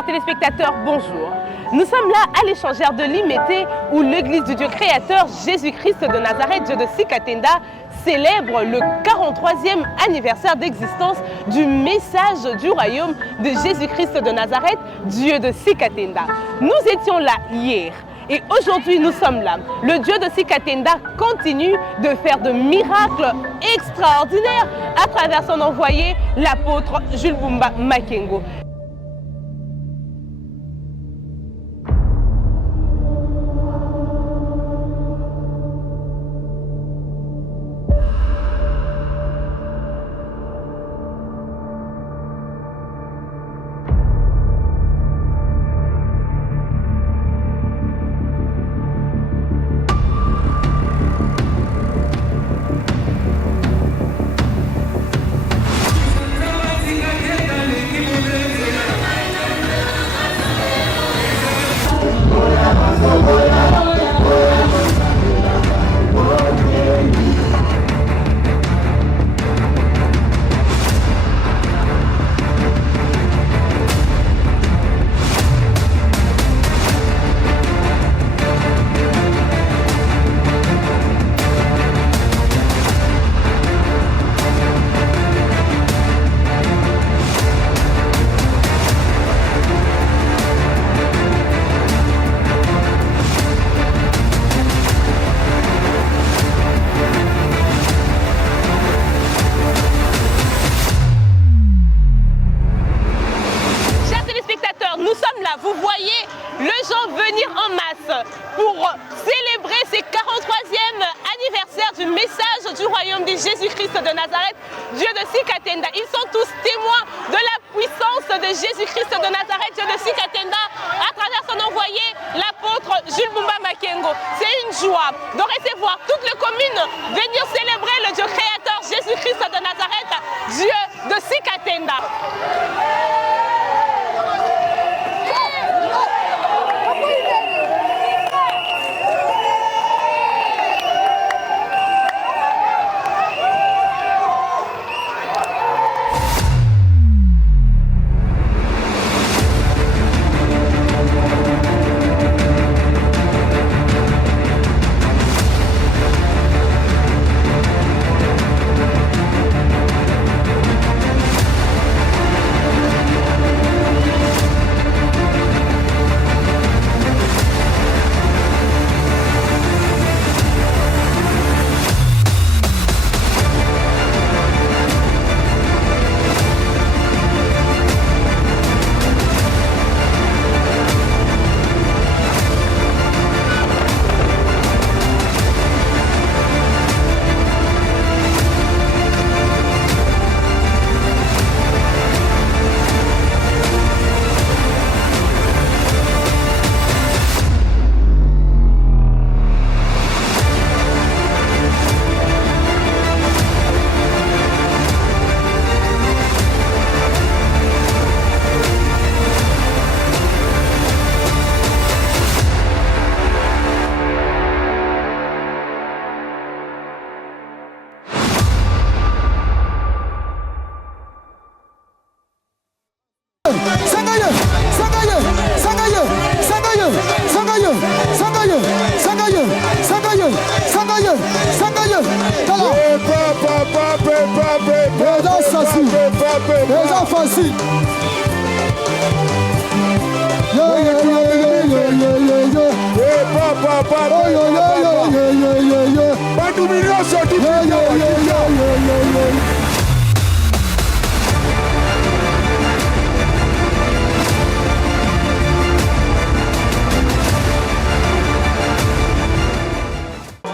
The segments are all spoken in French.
Chers téléspectateurs, bonjour. Nous sommes là à l'échangeur de Limete où l'église du Dieu créateur Jésus-Christ de Nazareth, Dieu de Sikatenda, célèbre le 43e anniversaire d'existence du message du royaume de Jésus-Christ de Nazareth, Dieu de Sikatenda. Nous étions là hier. Et aujourd'hui, nous sommes là. Le Dieu de Sikatenda continue de faire de miracles extraordinaires à travers son envoyé, l'apôtre Jules Bumba Makengo. Vous voyez les gens venir en masse pour célébrer ce 43e anniversaire du message du royaume de Jésus-Christ de Nazareth, Dieu de Sikatenda. Ils sont tous témoins de la puissance de Jésus-Christ de Nazareth, Dieu de Sikatenda, à travers son envoyé, l'apôtre Jules Bumba Makengo. C'est une joie de recevoir toute la commune venir célébrer le Dieu créateur Jésus-Christ de Nazareth, Dieu de Sikatenda.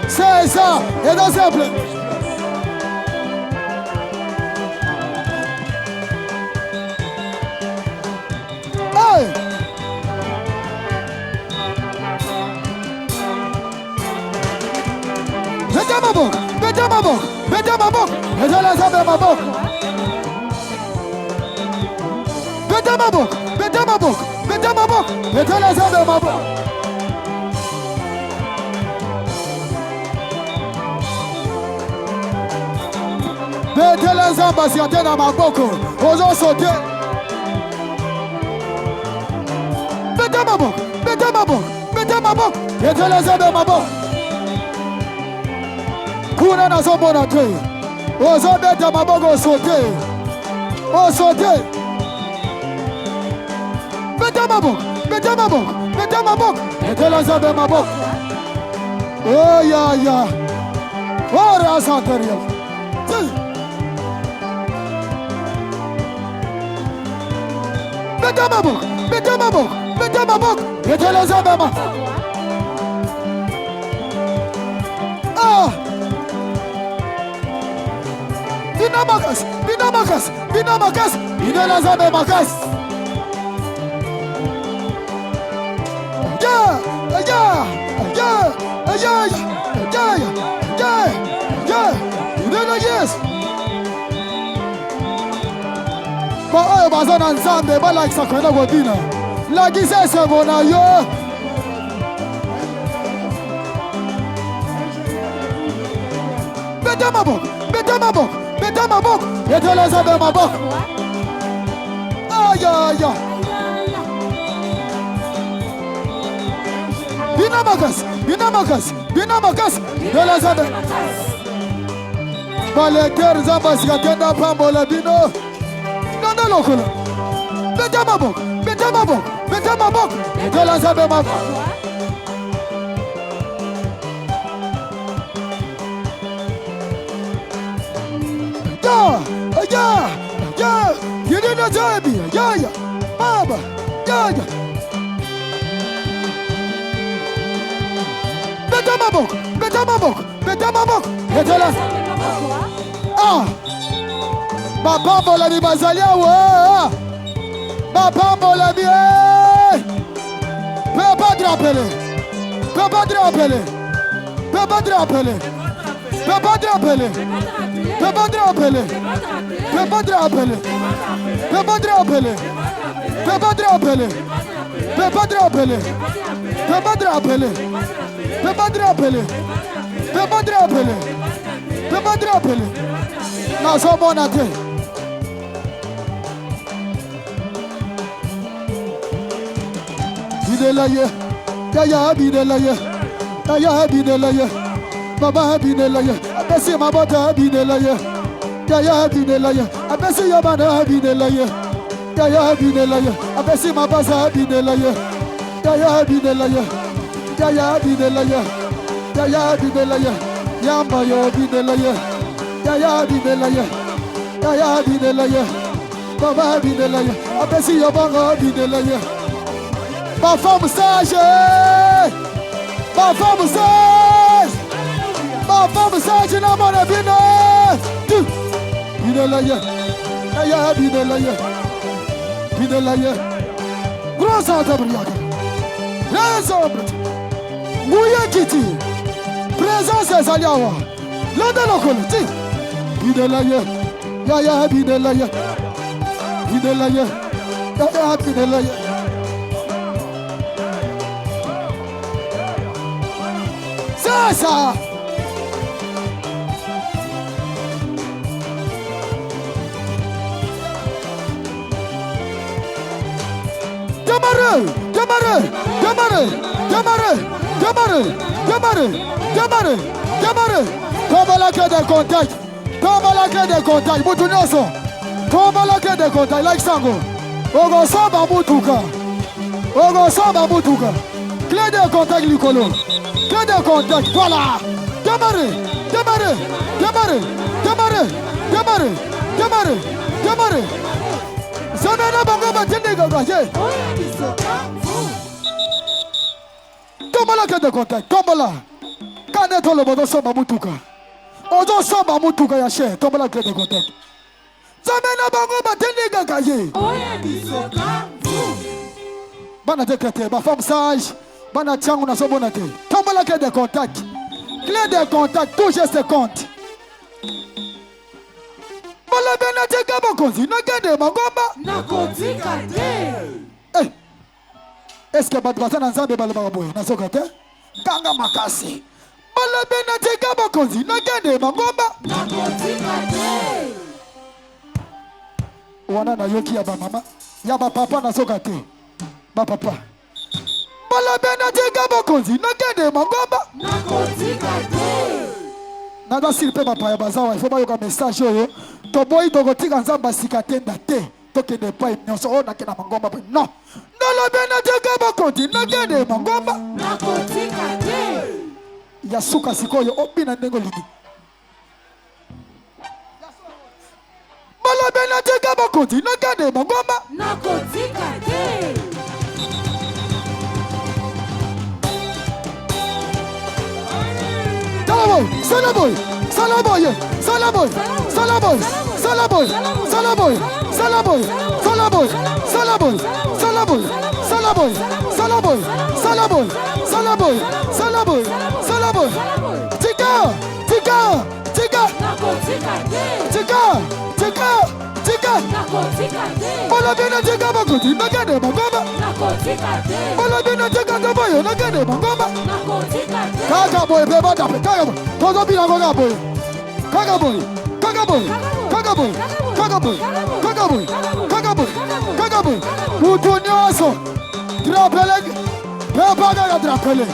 C'est ça, et dans simple. Hey! Mettez ma boque, mettez ma boque, mettez ma boque, mettez la jambe à ma boque. Mettez ma boque, mettez ma boque, mettez ma boque, mettez la jambe à ma boque. Mettez les ambassadeurs dans ma boque, aux autres sauter. Beta mabok. Beta mabok. Beta mabok. Beta la zabe mabok. Kuna na zo bona te. Ozo beta mabok osote. Osote. Beta mabok. Beta mabok. Beta mabok. Beta la zabe mabok. Oh ya ya. Oh rasa teriya. Beta mabok. Beta mabok. Beta mabok. Beta la zabe mabok. Ah. Bina makas. Bina makas. Bina makas. Bina la zabe makas. Yeah. Yeah. Yeah. Yeah. Yeah. Yeah. Yeah. Bina yes. Ba bazana nzambe ba like sakwenda godina. La gisese ngona yo. Beta mabok. Beta mabok. Beta mabok. Beta la zabe mabok. Ay ay ay. Bina makas. Bina makas. Bina makas. Beta la zabe. Baleter zamba sikatenda pambola bino. Nanda lokola. Beta mabok. Beta mabok. Beta mabok. Beta la zabe mabok. Yeah, yeah, yeah. You didn't tell me. Yeah, yeah. Baba. Yeah, yeah. Beta mabok. Beta mabok. Beta mabok. Beta la. Ah. Baba la bi bazalia wa. Baba la bi. Papa drapele. Papa drapele. Papa drapele. Papa drapele. Papa drapele. Papa drapele. Papa drapele. Papa drapele. Papa drapele. Papa drapele. Papa drapele. Papa drapele. Papa drapele. Na so monate. Bidelaye. Ya bidelaye. Ya bidelaye. Baba bidelaye. Abesi mabota bidelaye. Ya bidelaye. Abesi yabana bidelaye. Ya bidelaye. Abesi mabaza bidelaye. Ya bidelaye. Ya bidelaye. Ya bidelaye. Yamba yo bidelaye. Ya bidelaye. Ya bidelaye. Baba bidelaye. Abesi yabana bidelaye. Ma femme sage. Ma femme sage. Ma femme sage na mon abine. Bidelaye. Ya bidelaye. Bidelaye. Gros santabriaga. Raison. Mouye kiti. Présence Zaliawa. Landa lokolti. Bidelaye. Ya bidelaye. Bidelaye. Ya bidelaye. Ça. Démarre. Tombe la clé de contact. Tombe la clé de contact. Boutounioso. Tombe la clé de contact. Like Sango. Ogo Samba Moutuka. Ogo Samba Moutuka. Clé de contact Licolo. Clé de contact. Voilà. Démarre. Zamena bango batende gagaje. Tombe la clé de contact. Tombe la. Kaneto le bodo Samba Moutuka. Ozo Samba Moutuka ya che. Tombe la clé de contact. Zamena bango batende gagaje. Bana décréter, ma femme sage. Bana tiangu na sobonate. Tombe la clé de contact. Clé de contact, tout geste compte. Bala benate gaba konzi, na gade magomba. Na konzi kate. Est-ce que badbasa na nzambe bala baboye na sokate? Kanga makasi. Bala benate gaba konzi, na gade magomba. Na konzi kate. Wana na yoki ya ba mama, ya ba papa na sokate. Ba papa. Malabena tika bakonzi nakende mangomba. Nakotika te. Nada siripe mapaya bazawa il faut ba yoka message oyo. Toboyi tokotika nzamba sikatenda te. Tokende pa nyonso o nakena mangomba pe. Non. Nalabena tika bakonzi nakende mangomba. Nakotika te. Ya suka sikoyo obina ndengo lidi. Malabena tika bakonzi nakende mangomba. Nakotika te. Salaboy, Salaboy, Salaboy, Salaboy, Salaboy, Salaboy, Salaboy, Salaboy, Salaboy, Salaboy, Salaboy, Salaboy, Salaboy, Salaboy, Salaboy, Salaboy, Tika, Tika, Tika, Tika, Tika, Tika, Malabena Tika Bakuti, Nakade Mangoma, Malabena Tika Gaboyo, Nakade Mangoma, Kagaboy, Beba Dape, Kagaboy, Todobina Kagaboy, Kagaboy, Kagaboy, Kagaboy, Kagaboy, Kagaboy, Kagaboy, Kagaboy, Utunyoso, Drapele, Beba Drapele.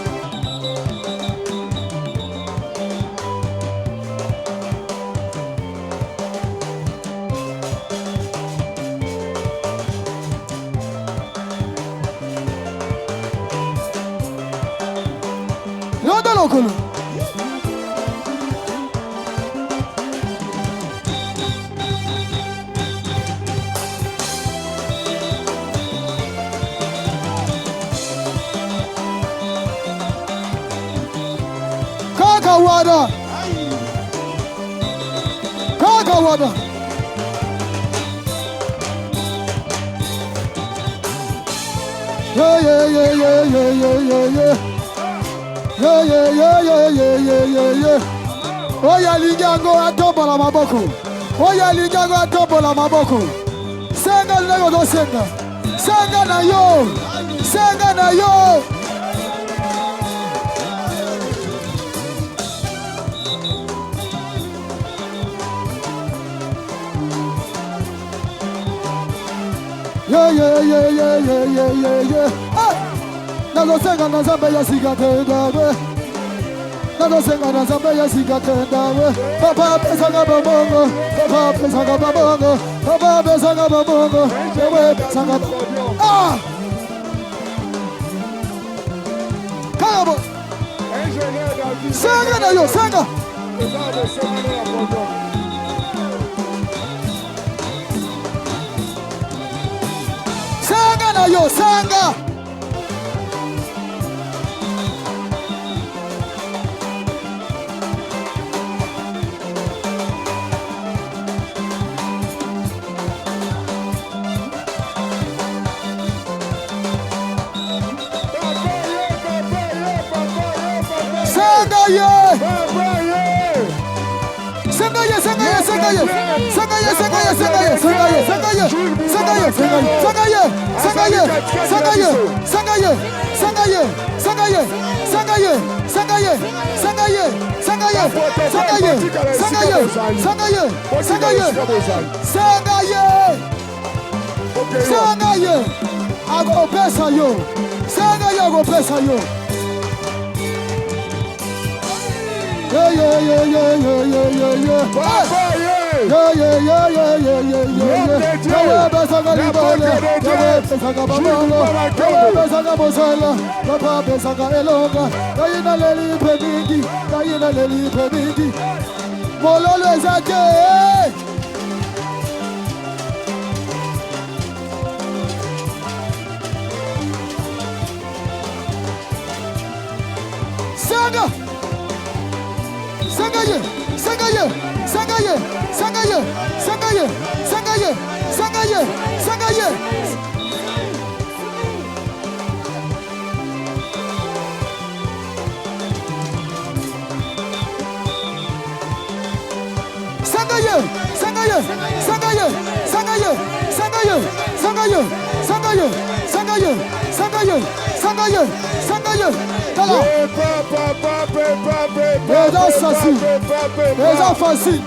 Yonda lokolo. Kakawada. Kakawada. Yeah, yeah, yeah, yeah, yeah, yeah, yeah, yeah. Yeah, yeah, yeah, yeah, yeah, yeah, yeah, yeah. Oya ligango atobola maboko. Oya ligango atobola maboko. Senga lego do senga. Senga na yo. Senga na yo. Yeah, yeah, yeah, yeah, yeah, yeah, yeah, yeah. Nazo senga na zamba ya sikatenda we. Nazo senga na zamba ya sikatenda we. Papa pesa ngaba bongo. Papa pesa ngaba bongo. Papa pesa ngaba bongo. Ewe pesa ngaba. Ah! Kabo. Senga na yo senga. Senga na yo senga. Ago pesa yo. Senga yo go pesa yo. Yeah, yeah, yeah, yeah, yeah, yeah, yeah, yeah. Papa, yeah. Yeah, yeah, yeah, yeah, yeah, yeah, yeah. Yeah, besanga libale. Yeah, besanga babongo. Yeah, besanga bosala. Papa besanga elonga. Kayina leli pedingi. Kayina leli pedingi. Mololo ezake. Sanga. Sangaye, Sangaye, Sangaye, Sangaye, Sangaye, Sangaye, Sangaye, Sangaye. Sangaye, Sangaye, Sangaye, Sangaye, Sangaye, Sangaye, Sangaye, Sangaye, Sangaye, Sangaye, Sangaye. Les gens faciles.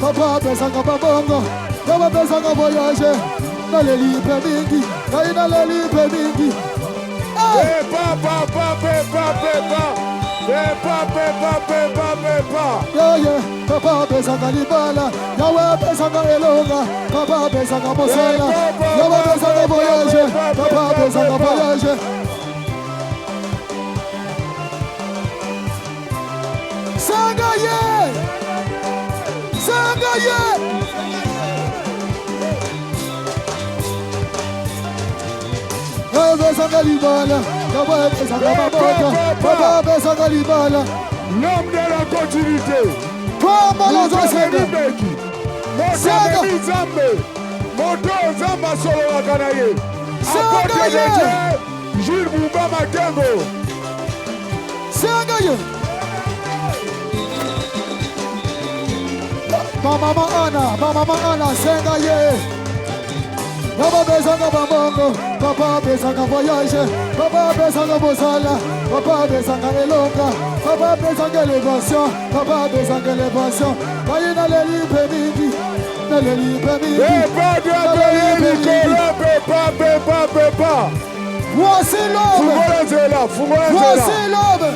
Papa pesanga babongo, papa pesanga voyage. Naleli pemingi, naleli pemingi. Papa pesanga libala, yawe pesanga elonga, papa pesanga mosala, yawe pesanga voyage, papa pesanga voyage. Sangaye, sangaye. Yawe pesanga libala, yawe pesanga babonga, papa pesanga libala. L'homme de la continuité. Comment les enseignants? Moto Zamba Solo Wakanaye. Apôtre de Dieu, Jules Bouba Makengo. Sangaye. Mama Ana, Sangaye. Papa pesanga babongo, papa pesanga voyage, papa pesanga bosala, papa pesanga elonga, papa pesanga élévation, papa pesanga élévation. Voyez dans les livres mingi, dans les livres mingi. Pépa. Voici l'homme. Voici l'homme.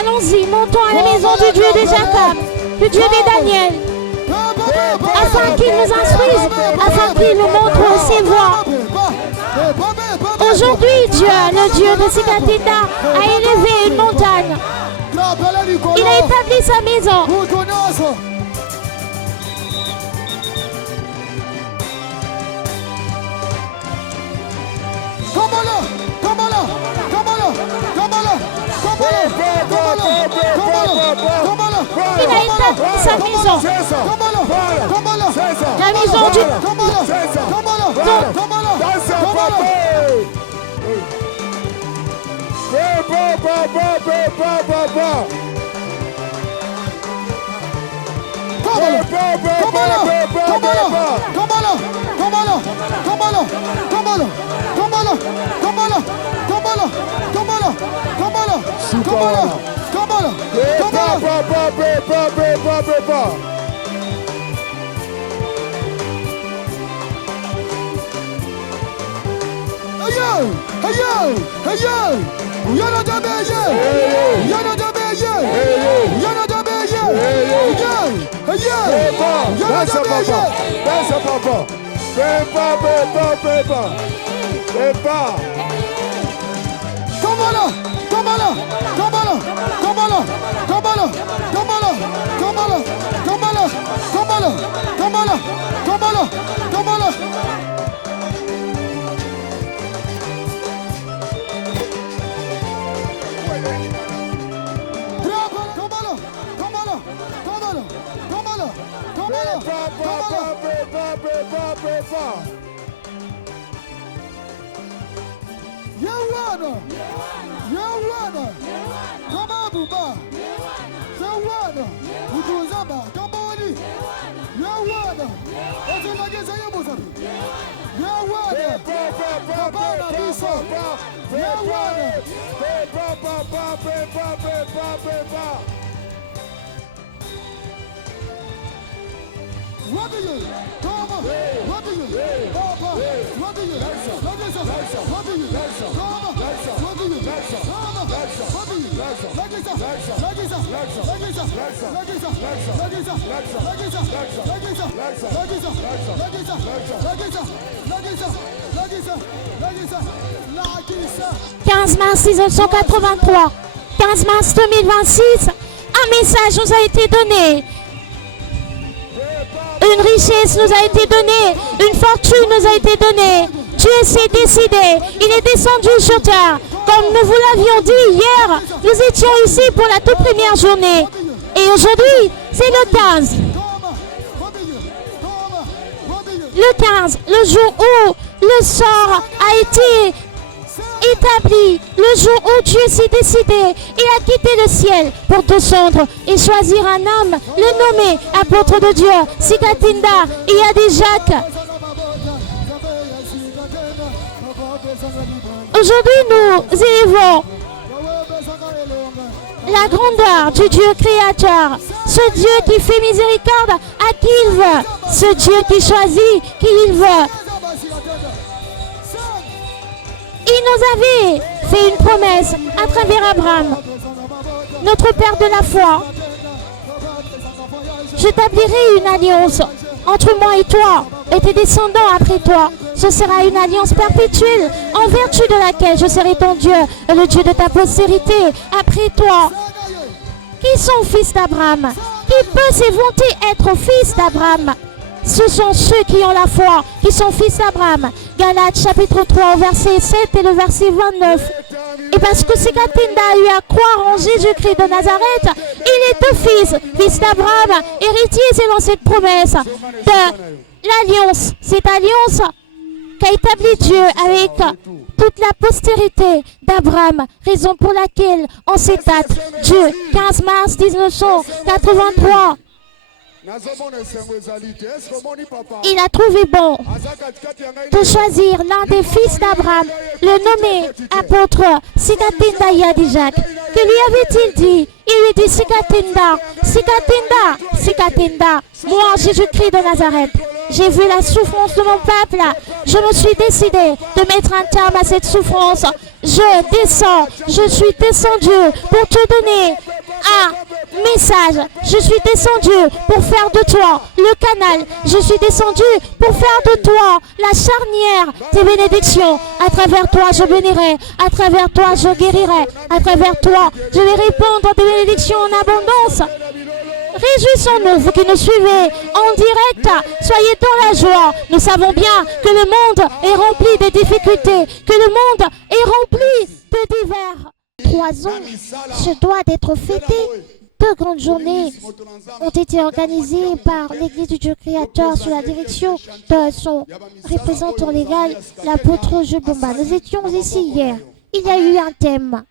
Allons-y, montons à la maison du Dieu de Jacob, du Dieu de Daniel, afin qu'il nous instruise, afin qu'il nous montre ses voies. Aujourd'hui, Dieu, le Dieu de Sikatinda, a élevé une montagne. Il a établi sa maison. Il a établi sa maison. La maison du... « 15 mars 1983, 15 mars 2026, un message nous a été donné. Une richesse nous a été donnée, une fortune nous a été donnée. Dieu s'est décidé, il est descendu sur terre. Comme nous vous l'avions dit hier, nous étions ici pour la toute première journée. Et aujourd'hui, c'est le 15. Le 15, le jour où le sort a été établi le jour où Dieu s'est décidé. Il a quitté le ciel pour descendre et choisir un homme, le nommer apôtre de Dieu, Sikatinda. Il y a des Jacques. Aujourd'hui, nous élevons la grandeur du Dieu créateur, ce Dieu qui fait miséricorde à qui il veut, ce Dieu qui choisit qui il veut. Il nous avait fait une promesse à travers Abraham, notre père de la foi. J'établirai une alliance entre moi et toi et tes descendants après toi. Ce sera une alliance perpétuelle en vertu de laquelle je serai ton Dieu et le Dieu de ta postérité après toi. Qui sont fils d'Abraham? Qui peut s'évonter être fils d'Abraham? Ce sont ceux qui ont la foi, qui sont fils d'Abraham. Galates chapitre 3, verset 7 et le verset 29. Et parce que Sikatinda a eu à croire en Jésus-Christ de Nazareth, il est fils d'Abraham, héritier selon cette promesse de l'alliance. Cette alliance qu'a établi Dieu avec toute la postérité d'Abraham, raison pour laquelle, en cette date, Dieu, 15 mars 1983, il a trouvé bon de choisir l'un des fils d'Abraham, le nommé apôtre Sikatinda Yadijak. Que lui avait-il dit? Il lui dit: Sikatinda, Sikatinda, Sikatinda, moi Jésus-Christ de Nazareth, j'ai vu la souffrance de mon peuple, je me suis décidé de mettre un terme à cette souffrance. Je suis descendu pour te donner un message. Je suis descendu pour faire de toi le canal. Je suis descendu pour faire de toi la charnière des bénédictions. À travers toi, je bénirai. À travers toi, je guérirai. À travers toi, je vais répandre des bénédictions en abondance. Réjouissons-nous, vous qui nous suivez en direct, soyez dans la joie. Nous savons bien que le monde est rempli de difficultés, que le monde est rempli de divers. 3 ans se doit d'être fêté. 2 grandes journées ont été organisées par l'Église du Dieu créateur sous la direction de son représentant légal, l'apôtre Jebomba. Nous étions ici hier. Il y a eu un thème.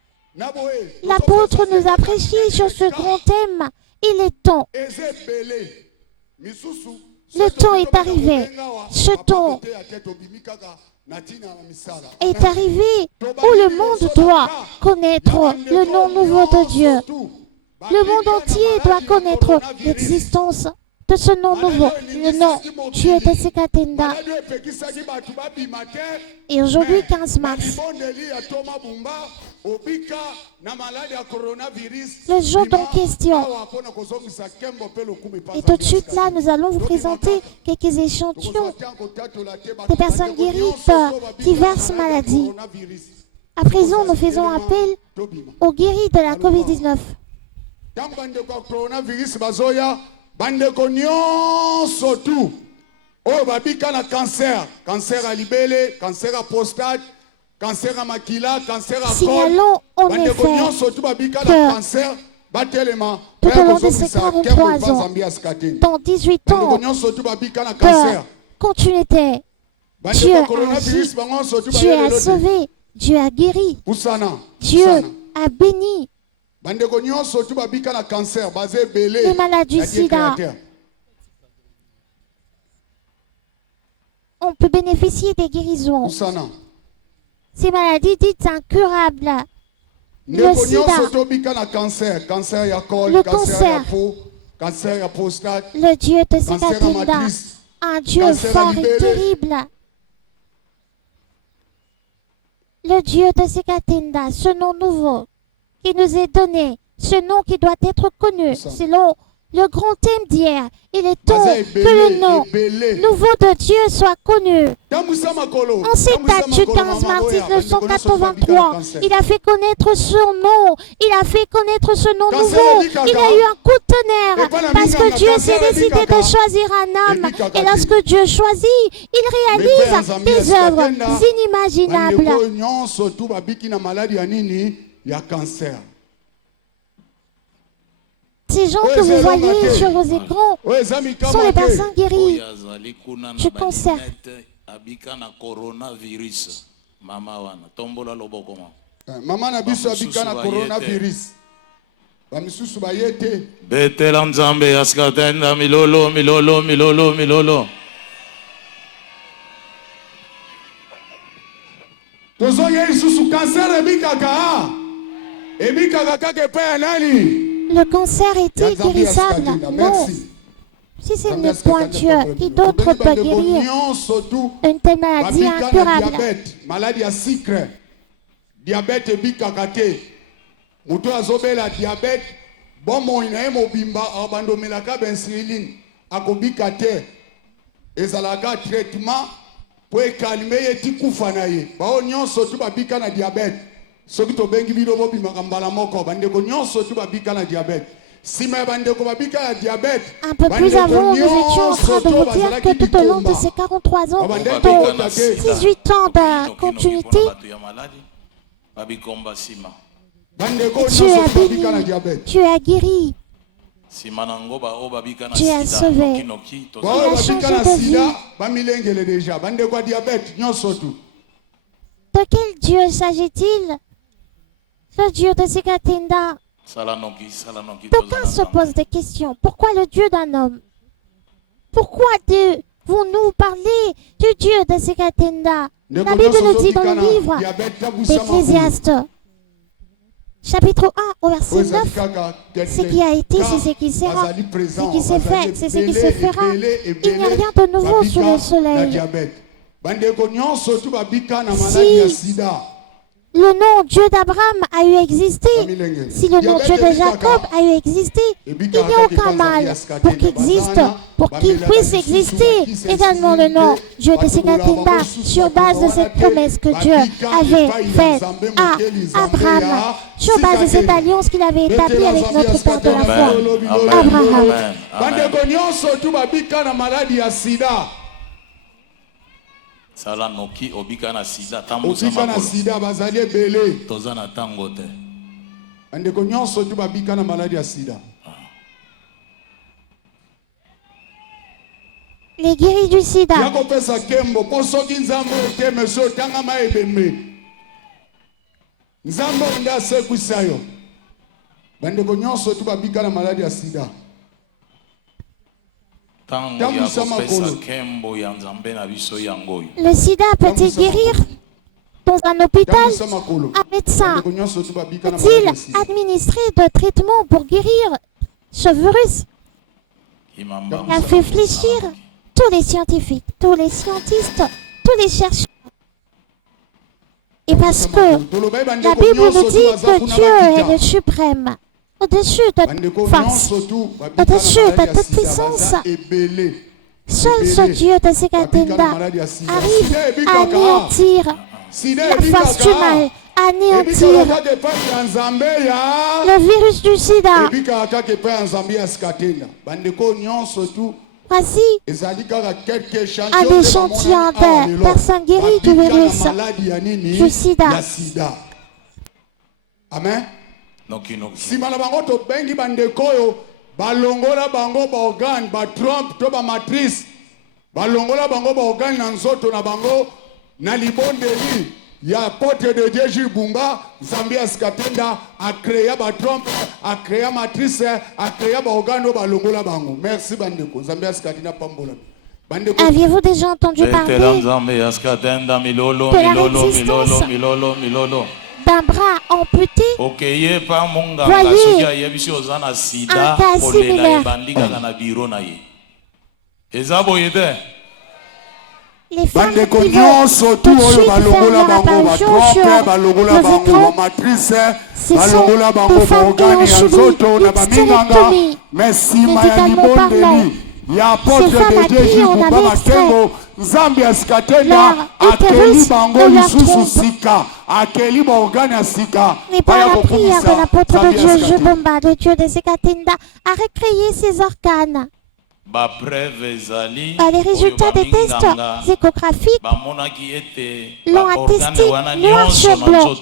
L'apôtre nous a prêché sur ce grand thème. Il est temps. Le temps est arrivé. Ce temps est arrivé où le monde doit connaître le nom nouveau de Dieu. Le monde entier doit connaître l'existence de ce nom nouveau, le nom Dieu de Sikatinda. Et aujourd'hui, 15 mars, le jour en question. Et tout de suite là, nous allons vous présenter quelques échantillons des personnes guéries de diverses maladies. À présent, nous faisons appel aux guéris de la COVID-19. Bandeko nyonso tu oyo babika na cancer à libele, cancer à prostate, cancer à makila, cancer à signalons en effet que tout au long de ces 43 ans, dans 18 ans de continuité, Dieu a agi, Dieu a sauvé, Dieu a guéri, Dieu a béni. Les maladies sida, on peut bénéficier des guérisons. Ces maladies dites incurables, le sida, le cancer, le Dieu de Sikatinda, un Dieu fort et terrible. Le Dieu de Sikatinda, ce nom nouveau qui nous est donné, ce nom qui doit être connu selon le grand thème d'hier. Il est temps que le nom nouveau de Dieu soit connu. En cette date du 15 mars 1983, il a fait connaître son nom. Il a fait connaître ce nom nouveau. Il a eu un coup de tonnerre parce que Dieu s'est décidé de choisir un homme. Et lorsque Dieu choisit, il réalise des œuvres inimaginables. Ces gens que vous voyez sur vos écrans sont les personnes guéries du cancer. Mama wana tombola loboko ma. Mama na biso abika na coronavirus. Ba misusu ba yete. Betela nzambe yaskatenda milolo milolo milolo milolo. Tozo ye isusu cancer ebikaka. Ebikaka kake pa nani? Le cancer est-il guérissable? Non. Si ce n'est point Dieu, qui d'autre peut guérir une telle maladie incurable? Maladie à sucre, diabète bikakate, muto azobela diabète, bon mo ina mobimba abandomelaka insuline, akobikate, ezalaka traitement pour calmer yeti kufa na ye. Ba nyonso tu babika na diabète. Soki to bengi bido bobima kambala moko bandeko nyonso tu babika na diabète. Un peu plus avant, nous étions en train de vous dire que tout au long de ces 43 ans, dont 18 ans de continuité, tu as guéri, tu as sauvé, tu as changé de vie. De quel Dieu s'agit-il? Le Dieu de Sikatenda. D'aucuns se posent des questions. Pourquoi le Dieu d'un homme? Pourquoi devons-nous parler du Dieu de Sikatenda? La Bible nous dit dans le livre d'Ecclésiaste, chapitre 1 au verset 9, ce qui a été, c'est ce qui sera, ce qui s'est fait, c'est ce qui se fera. Il n'y a rien de nouveau sous le soleil. Si le nom Dieu d'Abraham a eu existé, si le nom Dieu de Jacob a eu existé, il n'y a aucun mal pour qu'il existe, pour qu'il puisse exister également le nom Dieu de Sikatenda sur base de cette promesse que Dieu avait faite à Abraham, sur base de cette alliance qu'il avait établie avec notre Père de la foi, Abraham. Sala noki obika na sida obika na sida bazali ebele toza na tango te andeko nyonso tu babika na maladie ya sida. Les guéris du sida. Yako pesa kembo posoki nzambo te meso tanga maebeme nzambo nda sekusayo bandeko nyonso tu babika na maladie ya sida. Le sida peut-il guérir dans un hôpital? Un médecin peut-il administrer de traitements pour guérir ce virus? Il a fait fléchir tous les scientifiques, tous les scientistes, tous les chercheurs. Et parce que la Bible nous dit que Dieu est le suprême, au-dessus de toute force, au-dessus de toute puissance, seul ce Dieu de Sikatenda arrive à anéantir la force du mal, à anéantir le virus du sida. Voici un échantillon de personnes guéries du virus du sida. Amen. Sima na bango to bengi bandeko yo balongola bango ba organe ba trompe to ba matrice balongola bango ba organe na nzoto na bango na libondeli ya porte de Dieu Bumba Zambia Sikatenda a créé ba trompe a créé matrice a créé ba organe balongola bango. Merci bandeko Zambia Sikatenda pambola. Aviez-vous déjà entendu parler d'un bras amputé? Voyez un cas similaire. Les femmes qui vont tout de suite faire leur apparition sur nos écrans, ce sont des femmes qui ont subi une stérectomie, médicalement parlant. Ces femmes à qui on avait extrait leur utérus et leur trompe. Mais par la prière de l'apôtre de Dieu, Jebomba, le Dieu de Sikatenda, a recréé ses organes. Les résultats des tests échographiques l'ont attesté noir sur blanc.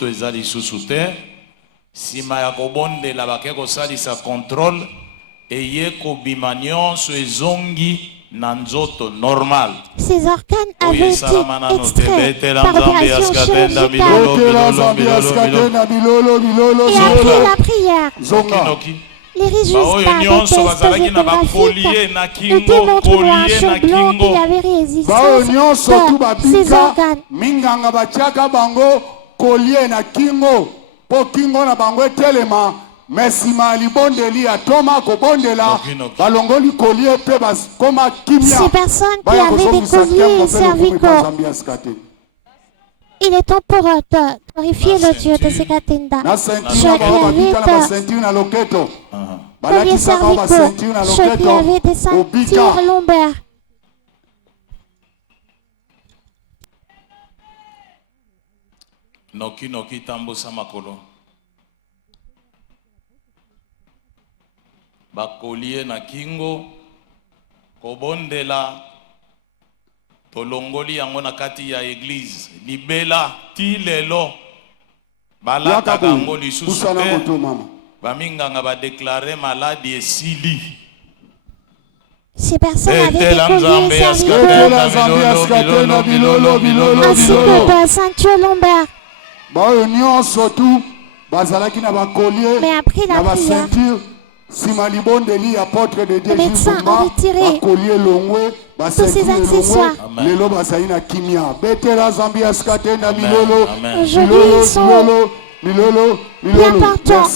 Nanzoto normal. Ses organes avaient été extraits par opération chirurgicale. Et après la prière, les résultats de tests échographiques nous démontreront un champ blanc qu'il avait résistance dans ses organes. Minganga bachaka bango kolie na kingo po kingo na bango telema mesima libondeli atoma kobondela balongoli kolie pe bas koma kimia. Ces personnes qui avaient des colliers cervicaux, il est temps pour glorifier le Dieu de Sekatenda. Ceux qui avaient colliers cervicaux, ceux qui avaient des ceintures lombaires. Noki noki tambusa makolo. Bakolie na kingo kobondela tolongoli yango na kati ya église libela ti lelo balata kango lisusu te baminganga ba déclarer maladie esili. Ces personnes avaient des colliers cervicaux ainsi que des ceintures lombaires. Mais après la prière, les médecins ont retiré tous ces accessoires. Aujourd'hui, ils sont bien portants.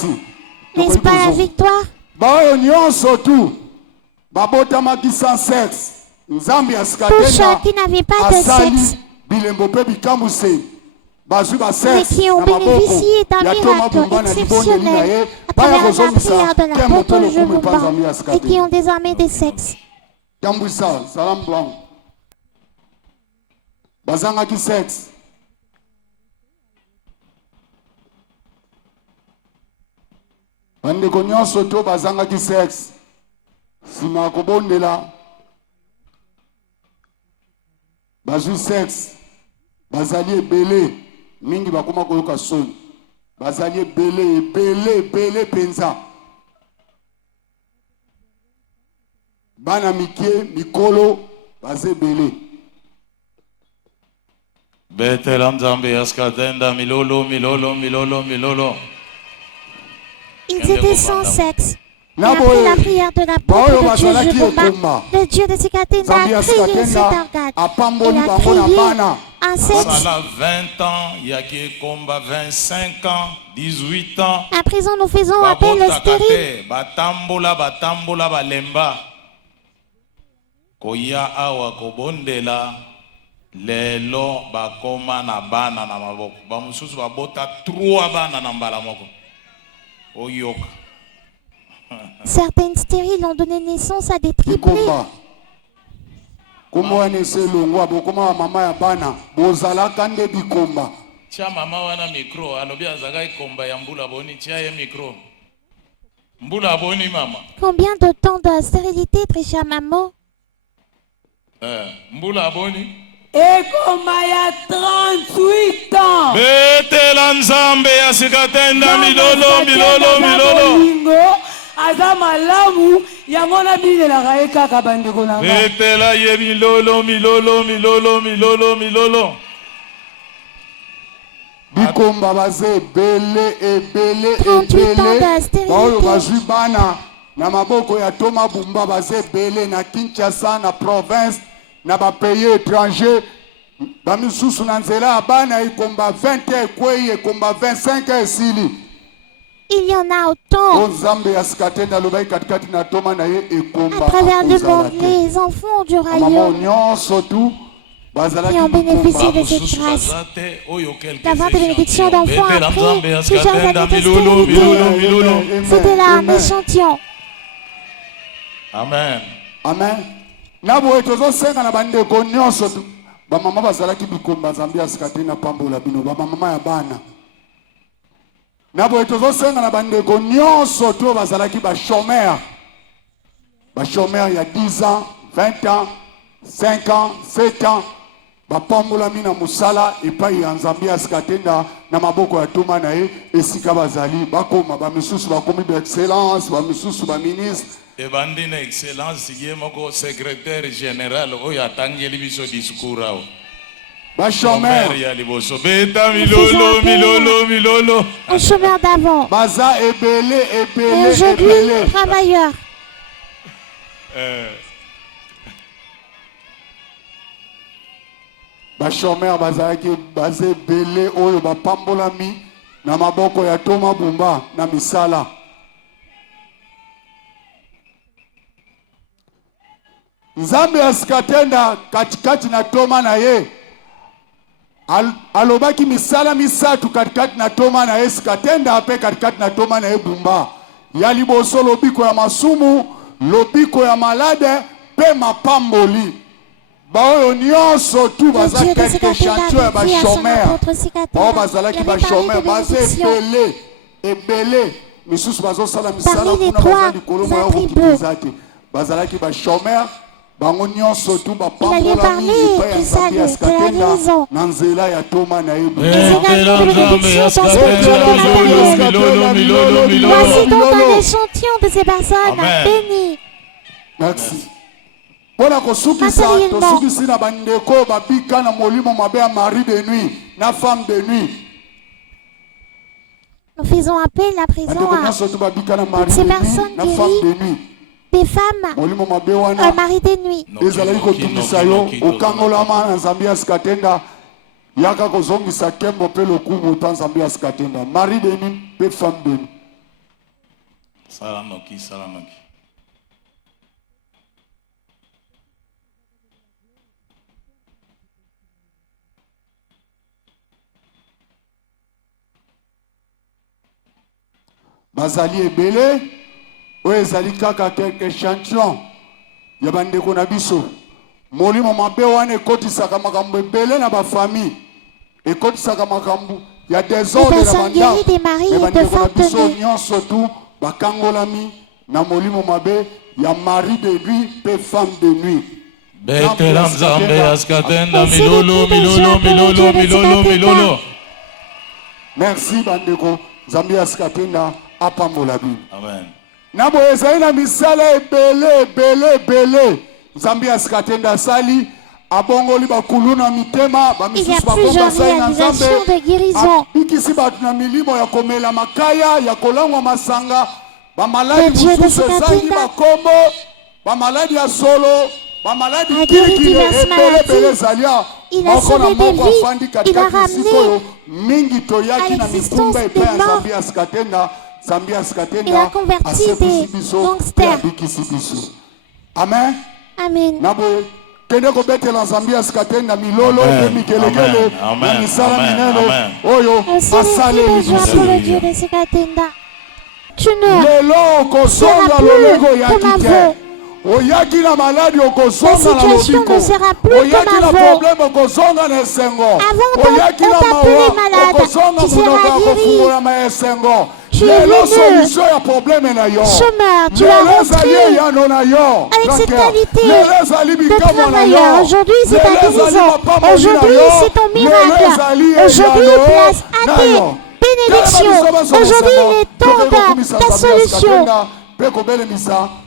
N'est-ce pas la victoire? Pour ceux qui n'avaient pas de sexe, mais qui ont bénéficié d'un miracle exceptionnel à travers la prière de l'apôtre Jumumba et qui ont désormais des sexes. Bandeko nyonso to bazangaki sexe sima kobondela bazwi sexe bazali ebele mingi bakoma koyoka soni bazali ebele penza bana mike mikolo baze ebele. Betela nzambe yaskatenda milolo. Ils étaient sans sexe. Et après la prière de l'apôtre de Dieu Jumumba, le Dieu de Sekatenda a créé cet organe. Il a créé un sexe. 20 ans, yaki komba 25 ans, 18 ans. À présent, nous faisons appel au stérile. Batambola balemba. Koya awa kobondela lelo bakoma na bana na maboko. Bamususu babota 3 bana na mbala moko. Oyoka. Certaines stériles ont donné naissance à des triplés. Comment est-ce que maman ya bana bozala kande bikomba? Tia mama wana micro alobi azaka ikomba ya mbula boni tia ye micro. Mbula boni mama. Combien de temps de stérilité, très chère maman? Mbula boni. Ekoma ya 38 ans. Betela nzambe ya Sekatenda milolo. Aza malamu yango na bilela ga ekaka bandeko na nga. Betela ye milolo. Bikomba baze ebele. 38 ans de stérilité. Baoyo bazwi bana na maboko ya Toma Bumba baze ebele na Kinshasa na province na ba pays étranger. Bamisusu na nzela bana ikomba 20 ekwei ekomba 25 esili. Il y en a autant. À travers le monde, les enfants du royaume qui ont bénéficié de cette grâce. D'avoir des bénédictions d'enfants après plusieurs années de stérilité. C'était là un échantillon. Amen. Nabo etozo senga na bandeko nyonso ba mama bazalaki bikomba Zambia Sekatenda pambola bino ba mama ya bana. Nabo etozosenga na bandeko nyonso to bazalaki ba chômeur ya 10 ans, 20 ans, 5 ans, 7 ans bapambola mina musala epai ya Nzambe Sekatenda na maboko ya Toma na ye esika bazali bakoma ba misusu bakomi ba excellence ba misusu ba ministre Et bandine excellence yé moko secrétaire général oyo atangeli biso discours awo. Ba chômeur ya liboso beta milolo. Au chômeur d'avant. Baza ebele. Et aujourd'hui, travailleurs. Ba chômeur bazaki bazé belé oyo ba pambolami na maboko ya Thomas Bumba na misala. Nzambe asikatenda katikati na Toma na ye. Alobaki misala misatu katikati na Toma na ye, sikatenda ape katikati na Toma na ye Bumba. Ya liboso lobiko ya masumu, lobiko ya malade, pe mapamboli. Baoyo nyonso tu baza quelque chantier ya ba chômeur. Oh bazalaki ba chômeur, baze ebele. Misusu bazo sala misala kuna baza likolo moya okipizate. Bazalaki ba chômeur. Il allait parler du salut, de la guérison. Voici donc un échantillon de ces personnes bénies. Merci. Pona kosukisa tosukisi na bandeko babika na molimo mabe ya mari de nuit na femme de nuit. Nous faisons appel à présent à toutes ces personnes guéries. Des femmes, un mari de nuit. Ezalaki kotumisa yo okangolama na Nzambe asikatenda yaka kozongisa kembo pe lokumu ta Nzambe asikatenda mari de nuit pe femme de nuit. Salamoki. Bazali ebele. Oye zali kaka quelques échantillons ya bandeko na biso molimo mabe wana ekotisaka makambo ebele na ba famille ekotisaka makambo ya désordre na banda bandeko na biso nyonso tu bakangolami na molimo mabe ya mari de nuit pe femme de nuit. Betela Nzambe asikatenda milolo. Merci bandeko Nzambe asikatenda apambola bino. Amen. Nabo ezali na misala ebele. Nzambe asikatenda sali abongoli bakulu na mitema bamisusu bakomba sali na Nzambe abikisi bato na milimo ya komela makaya ya kolangwa masanga bamaladi mosusu ezangi bakombo bamaladi ya solo bamaladi kirikiri ebele ezalia moko na moko afandi katikati sikoyo mingi toyaki na mikumba epai ya Nzambe asikatenda. Il a converti des gangsters. Amen. Amen. Kende ko betela Nzambe asikatenda milolo pe mikelekele na misala mineno oyo asale pour le Dieu de Sikatenda. Tu ne seras plus comme avant. Oyaki na maladi okozonga na lobiko. Oyaki na problème okozonga na esengo. Oyaki na mawa okozonga munoko kofungola ma esengo. Lelo solution ya problème na yo. Chômeur, tu as rentré avec cette qualité de travailleur. Aujourd'hui, c'est ta guérison. Aujourd'hui, c'est ton miracle. Aujourd'hui, place à tes bénédictions. Aujourd'hui, il est temps ta solution.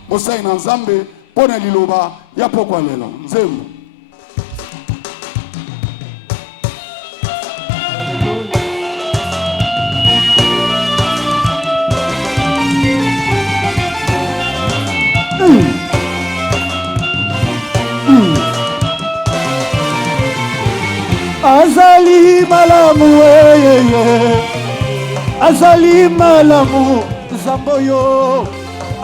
Mosai na Nzambe pona liloba ya pokwa lelo nzembo. Azali malamu azali malamu zamboyo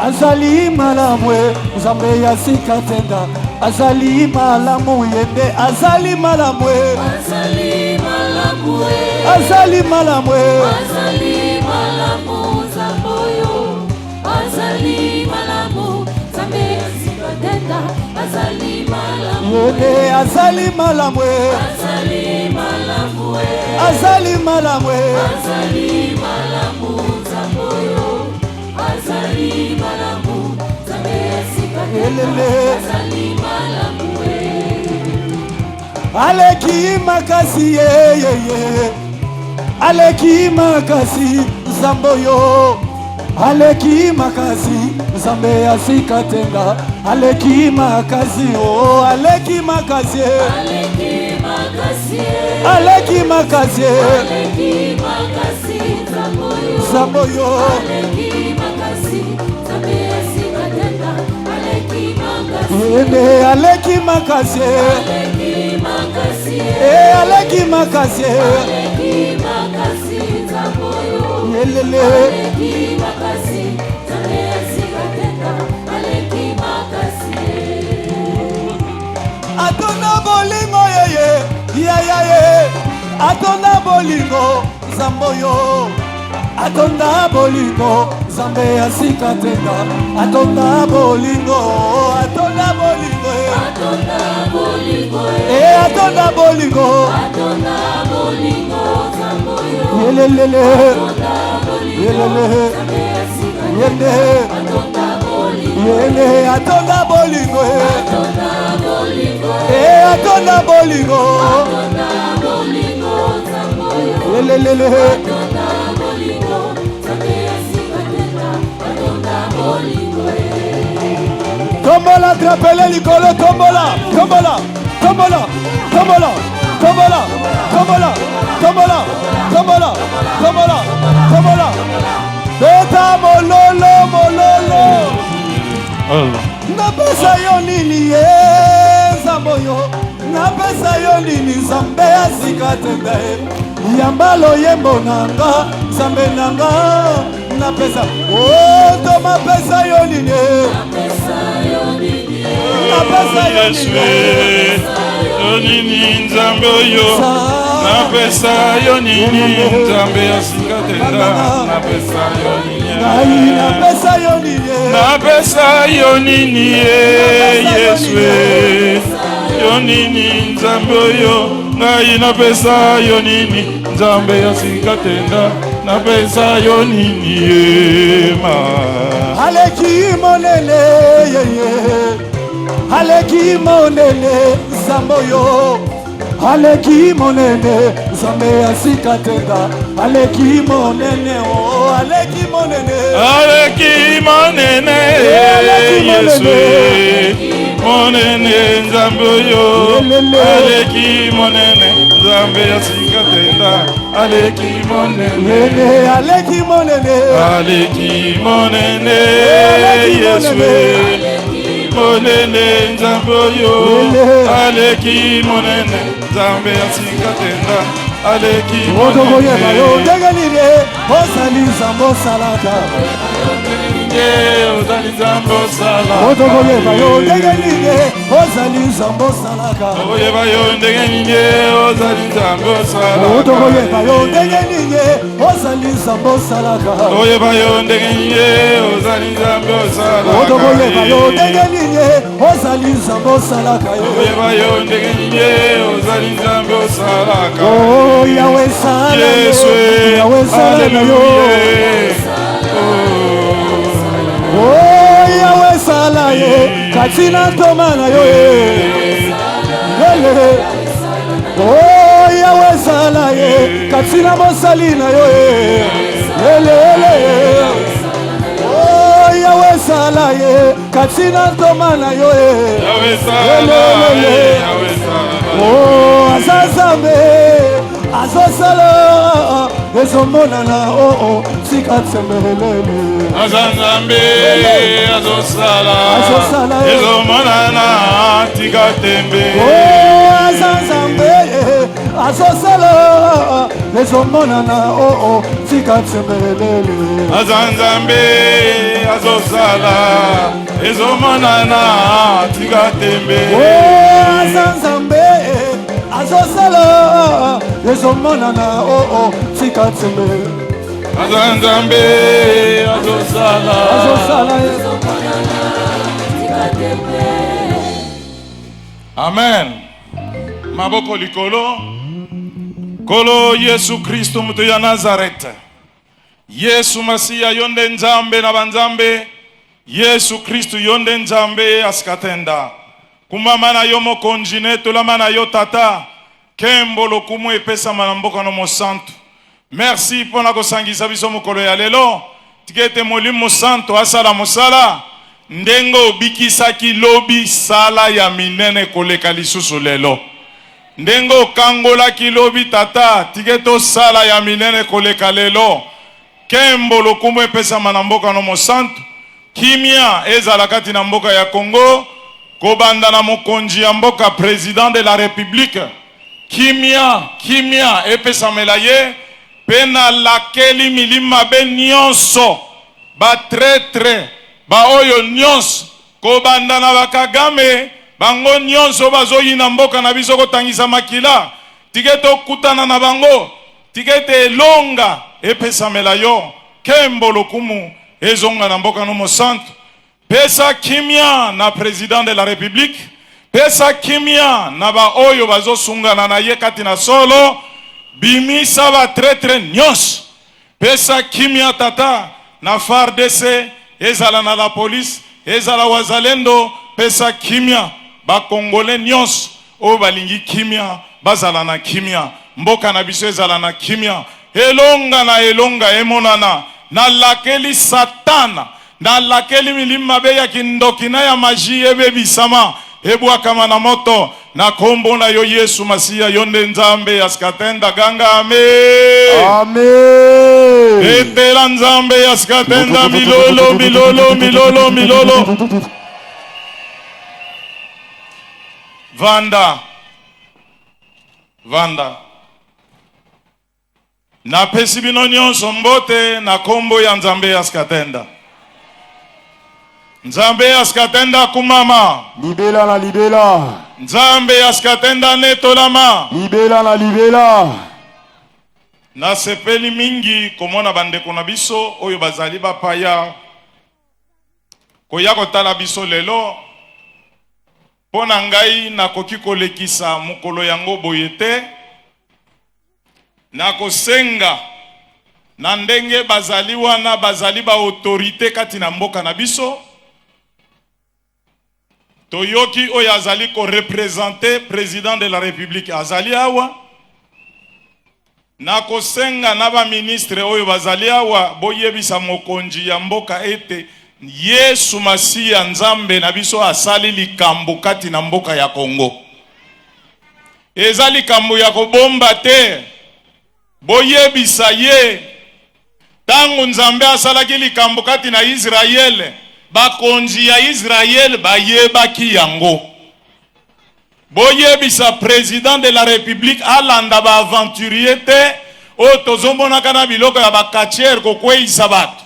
azali malamu Nzambe ya sikatenda azali malamu yende azali malamu azali malamu zamboyo azali malamu Nzambe ya sikatenda azali malamu yende azali malamu azali malamu zamboyo azali malamu Nzambe ya sikatenda azali malamu aleki makasi aleki makasi zamboyo aleki makasi Nzambe ya sika tenda aleki makasi oh aleki makasi aleki makasi Zamboyo Yende aleki makasi aleki makasi Yelele Atona bolingo yeye ye Atona bolingo Zamboyo Atona bolingo Zambe ya sika tenda Atona bolingo Atona bolingo Atona bolingo Yelele Yelele Yele Atona bolingo Atona bolingo Yelele Tombola trapele likolo tombola tombola tombola tombola tombola tombola tombola tombola tombola tombola Beta mololo mololo Napesa yo nini Zamboyo Napesa yo nini Zambe ya sika tenda Yambalo yembo nanga Zambe nanga Napesa Oh to mapesa yo nini Napesa yo nini Yonini Nzambe yo Napesa yo nini Nzambe ya sika tenda Napesa yo nini Napesa yo nini Napesa yo nini Yesu yo nini Nzambe yo Ngai napesa yo nini Nzambe ya sika tenda Napesa yo nini ma Aleki monele Aleki monele Zamboyo Aleki monene Zambe ya sika tenda Aleki monene oh Aleki monene Aleki monene Yesu monene Nzambe yo Aleki monene Nzambe ya sika tenda Aleki monene Aleki monene Aleki monene Yesu monene Nzambe yo Aleki monene Nzambe ya sika tenda Aleki monene Odeganire Osali Zambo Salaka Ozali Zambo Salaka Odogoyeba yo Odeganire Osali Zambo Salaka Odogoyeba yo Odeganire Osali Zambo Salaka Odogoyeba yo Odeganire Osali Zambo Salaka Odogoyeba yo Odeganire Osali Zambo Salaka Odogoyeba yo Odeganire Osali Zambo Salaka Odogoyeba yo Odeganire Osali Zambo Salaka Oh Yahweh Salaka Yahweh Salaka yo Oh Yahweh Salaka Katina Tomana yo Oh Yahweh Salaka Katina Mosalina yo Oh Yahweh Salaka Katina Tomana yo Yahweh Salaka Oh Azazambe Azosala Ezomonana oh oh Sikatsemelele Azazambe Azosala Ezomonana Tikatembe Oh Azazambe Azosala Ezomonana oh oh Sikatsemelele Azazambe Azosala Ezomonana Tikatembe Oh Azazambe Azosala Ezomonana oh oh Sikatsemelele Azazambe Azosala Amen. Maboko likolo Kolo Yesu Kristo mutu ya Nazareth Yesu Masiya yonde nzambe na banzambe Yesu Kristo yonde nzambe askatenda Kumamana yomo konjine tulamana yo tata Kembo lokumu epesa manamboka no mosantu Merci pour la kosangisa biso mukolo ya lelo tikete molimo santo asala mosala ndengo obikisaki lobi sala ya minene koleka lisusu lelo ndengo kangolaki lobi tata tiketo sala ya minene koleka lelo kembo lokumu epesama na mboka no mosantu kimia ezala kati na mboka ya Congo kobanda na mokonzi ya mboka président de la république kimia epesamela ye pena lakeli milima be nyonso ba tretre ba oyo nyonso kobanda na bakagame bango nyonso bazoyi na mboka na biso kotangisa makila tiketo kutana na bango tikete elonga epesamela yo kembo lokumu ezonga na mboka no mosantu pesa kimia na président de la république pesa kimia na ba oyo bazosungana na ye kati na solo bimisa ba tretre nyonso pesa kimia tata na FARDC ezala na la police ezala wazalendo pesa kimia ba congolais nyonso o balingi kimia bazala na kimia mboka na biso ezala na kimia elonga na elonga emonana na lakeli satana na lakeli milima be ya kindokina ya maji ebebisama ebwakama na moto na kombo na yo Yesu Masiya yonde nzambe ya skatenda ganga amen Amen. etela nzambe ya skatenda milolo vanda na pesi bino nyonso mbote na kombo ya nzambe ya skatenda nzambe ya skatenda kumama Libela na libela. nzambe ya skatenda netolama Libela na libela. na sepeli mingi komona bandeko na biso oyo bazali bapaya koya kotala biso lelo pona ngai nakoki kolekisa mokolo yango boye te na kosenga na ndenge bazali wana bazali ba autorité kati na mboka na biso toyoki oyo azali ko représenter président de la république azali awa na kosenga na ba ministre oyo bazali awa boyebisa mokonzi ya mboka ete Yesu Masiya nzambe na biso asali likambo kati na mboka ya Congo eza likambo ya kobomba te boyebisa ye tangu nzambe asalaki likambo kati na Israel bakonzi ya Israel bayebaki yango boyebisa président de la république alanda ba aventurier te o tozomona kana biloko ya bakatier kokweisa bato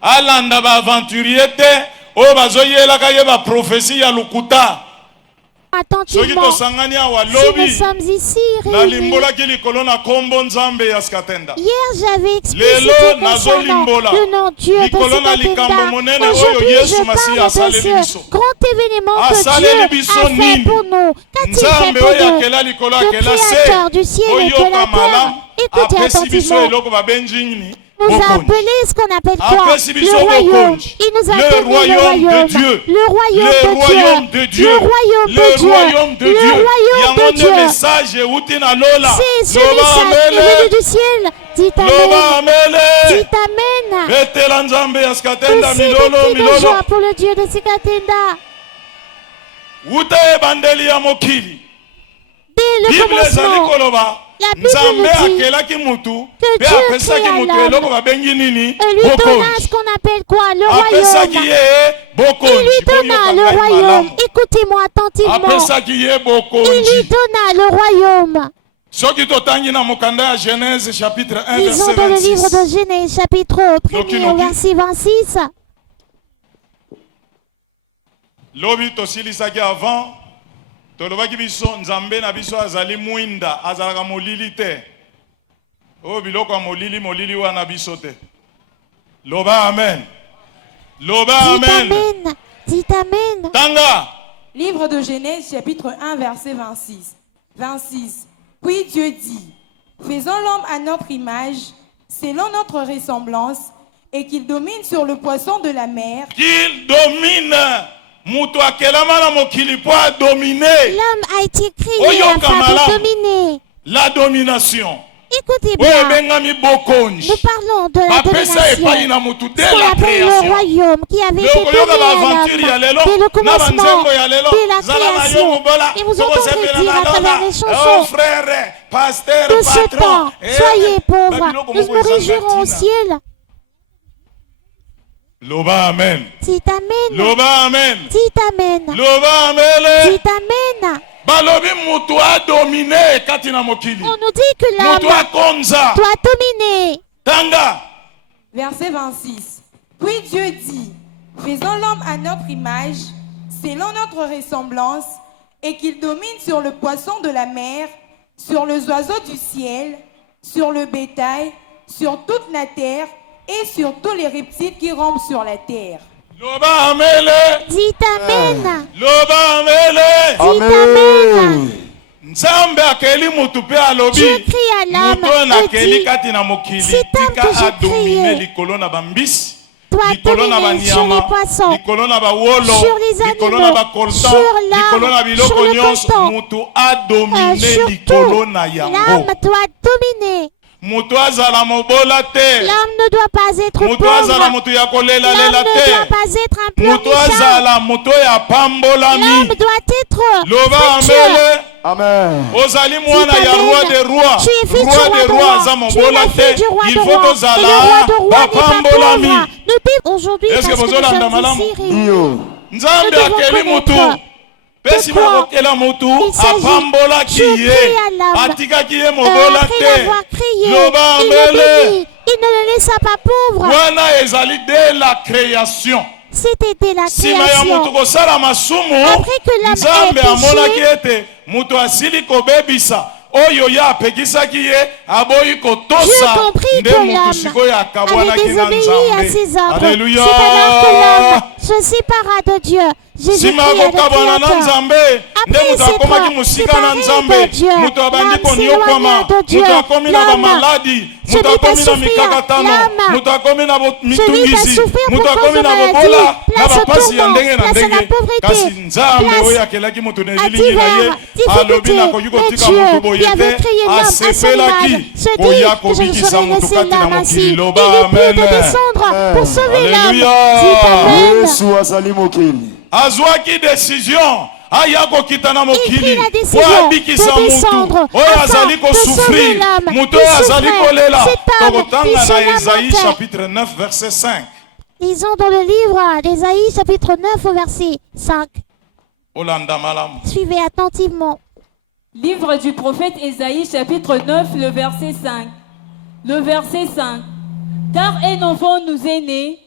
alanda ba aventurier te o bazoyelaka ye ba prophétie ya lukuta Attentivement, si nous sommes ici réunis. Hier, j'avais explicité concernant le nom Dieu de Sikatenda. Aujourd'hui, je parle de ce grand événement que Dieu a fait pour nous. Qu'a-t-il fait pour nous? Le Créateur du ciel et de la terre. Écoutez attentivement. Nous a appelé ce qu'on appelle quoi? Le royaume. Il nous a appelé le royaume de Dieu. Le royaume de Dieu. Le royaume de Dieu. Le royaume de Dieu. Le royaume de Dieu. C'est ce message est venu du ciel. Dites Amen. Dites Amen. Aussi des cris de joie pour le Dieu de Sikatenda. Dès le commencement, la Bible nous dit que Dieu créa l'homme et lui donna ce qu'on appelle quoi? Le royaume. Il lui donna le royaume. Écoutez-moi attentivement. Il lui donna le royaume. Lisons dans le livre de Genèse, chapitre 1er, verset 26. tolobaki biso nzambe na biso azali mwinda azalaka molili te o biloko molili wana biso te loba amen loba amen Dites amen. Tanga Livre de Genèse chapitre 1 verset 26. Puis Dieu dit: faisons l'homme à notre image selon notre ressemblance et qu'il domine sur le poisson de la mer. Qu'il domine. L'homme a été créé afin de dominer. La domination. Écoutez oyo bien, ebengami bokonzi nous parlons de la bapesa epai domination. na mutu de Ce qu'on la appelle le création royaume qui avait été donné yokoyoka à baaventure ya l'homme lelo dès le na commencement banzembo ya lelo de la zala na yo création. mobola Et vous entendez dire à travers les oh chansons frère pasteur de ce patron temps, soyez pauvres, babiloko nous moko nous ezanga réjouirons au ntina. ciel. loba amen Dites Amen. loba amen Dites Amen. loba amele Dites Amen. balobi mutu adomine kati na mokili On nous dit que mutu l'homme akonza doit dominer. tanga Verset 26. Puis Dieu dit, faisons l'homme à notre image, selon notre ressemblance, et qu'il domine sur le poisson de la mer, sur les oiseaux du ciel, sur le bétail, sur toute la terre, et sur tous les reptiles qui rampent sur la terre. loba amele Dites Amen. loba amele Dites Amen. nzambe akeli mutu mpe alobi Dieu crie à l'homme mutu oyo et nakeli dit, kati na mokili cet homme tika que j'ai adomine créé likolo na bambisi doit likolo na dominer sur banyama les poissons, likolo na bawolo sur les likolo na animaux, bakoltan sur l'arbre, likolo na sur biloko le nyonso coltan. mutu adomine likolo Surtout, na yango l'homme doit dominer. mutu azala mobola te L'homme ne doit pas être mutu azala pauvre. mutu ya L'homme kolelalela ne doit te pas être un mutu pleurnichard. azala mutu oyo apambolami L'homme doit être loba fructueux. amele Amen. ozali mwana ya Amen. roi de roi Tu es fils du roi roi de de roi roi. aza Tu es mobola la fille te du roi il de faut roi. Et le tozala roi de roi n'est pas bapambolami pauvre. Nous vivons aujourd'hui Est-ce parce que que vous nous avez sommes malamu? ici réunis. Iyo. nzambe Nous devons akeli mutu connaître mpe nsima pourquoi kokela mutu il s'agit apambolaki Dieu ye crie à l'homme. atikaki ye mobola Après l'avoir te crié, loba il le mbele bénit. Il ne le laissa pas pauvre. wana ezali de la création C'était dès la nsima ya création. mutu kosala masumu Après que l'homme nzambe ait amonaki péché, ete mutu asili kobebisa oyo ye apekisaki ye aboyi Dieu kotosa comprit nde que mutu l'homme sikoyo avait akabwanaki na désobéi à ses nzambe ordres. alleluya C'est alors que l'homme se sépara de Dieu. Jésus nsima crie à le kokabwana na Créateur. nzambe nde Après mutu s'être akomaki mosika na séparé nzambe de Dieu, mutu abandi l'homme koniokwama s'éloigna de Dieu. mutu akomi na L'homme bamaladi se mutu mit à akomi na souffrir. mikakatano L'homme mutu akomi na se mit à mitungisi souffrir mutu pour cause akomi de na maladie, bobola na place au bapasi ya tourment, ndenge na place à la ndenge pauvreté, kasi nzambe place oyo akelaki mutu na à ebilingi na ye divers alobi difficultés. nakoki Mais kotika Dieu, mutu boye qui avait te créé l'homme à son asepelaki image, se dit koya que je ne kobikisa saurais mutu laisser kati na l'homme ainsi. mokili Il loba lui prie de amen descendre pour sauver l'homme. Alléluia. Dites Amen. Yesu azali mokili. azwaki décision aya kokita na Il prit mokili la po décision abikisa de mutu descendre oyo afin azali de sauver kosufrir l'homme mutu qui oyo azali souffrait. kolela Cet homme tokotanga qui na se Esaïe lamentait. chapitre 9 verset 5 Lisons dans le livre d'Ésaïe, chapitre 9, au verset 5. olanda malamu Suivez attentivement. Livre du prophète Ésaïe, chapitre 9, le verset 5. Le verset 5. Car un enfant nous est né,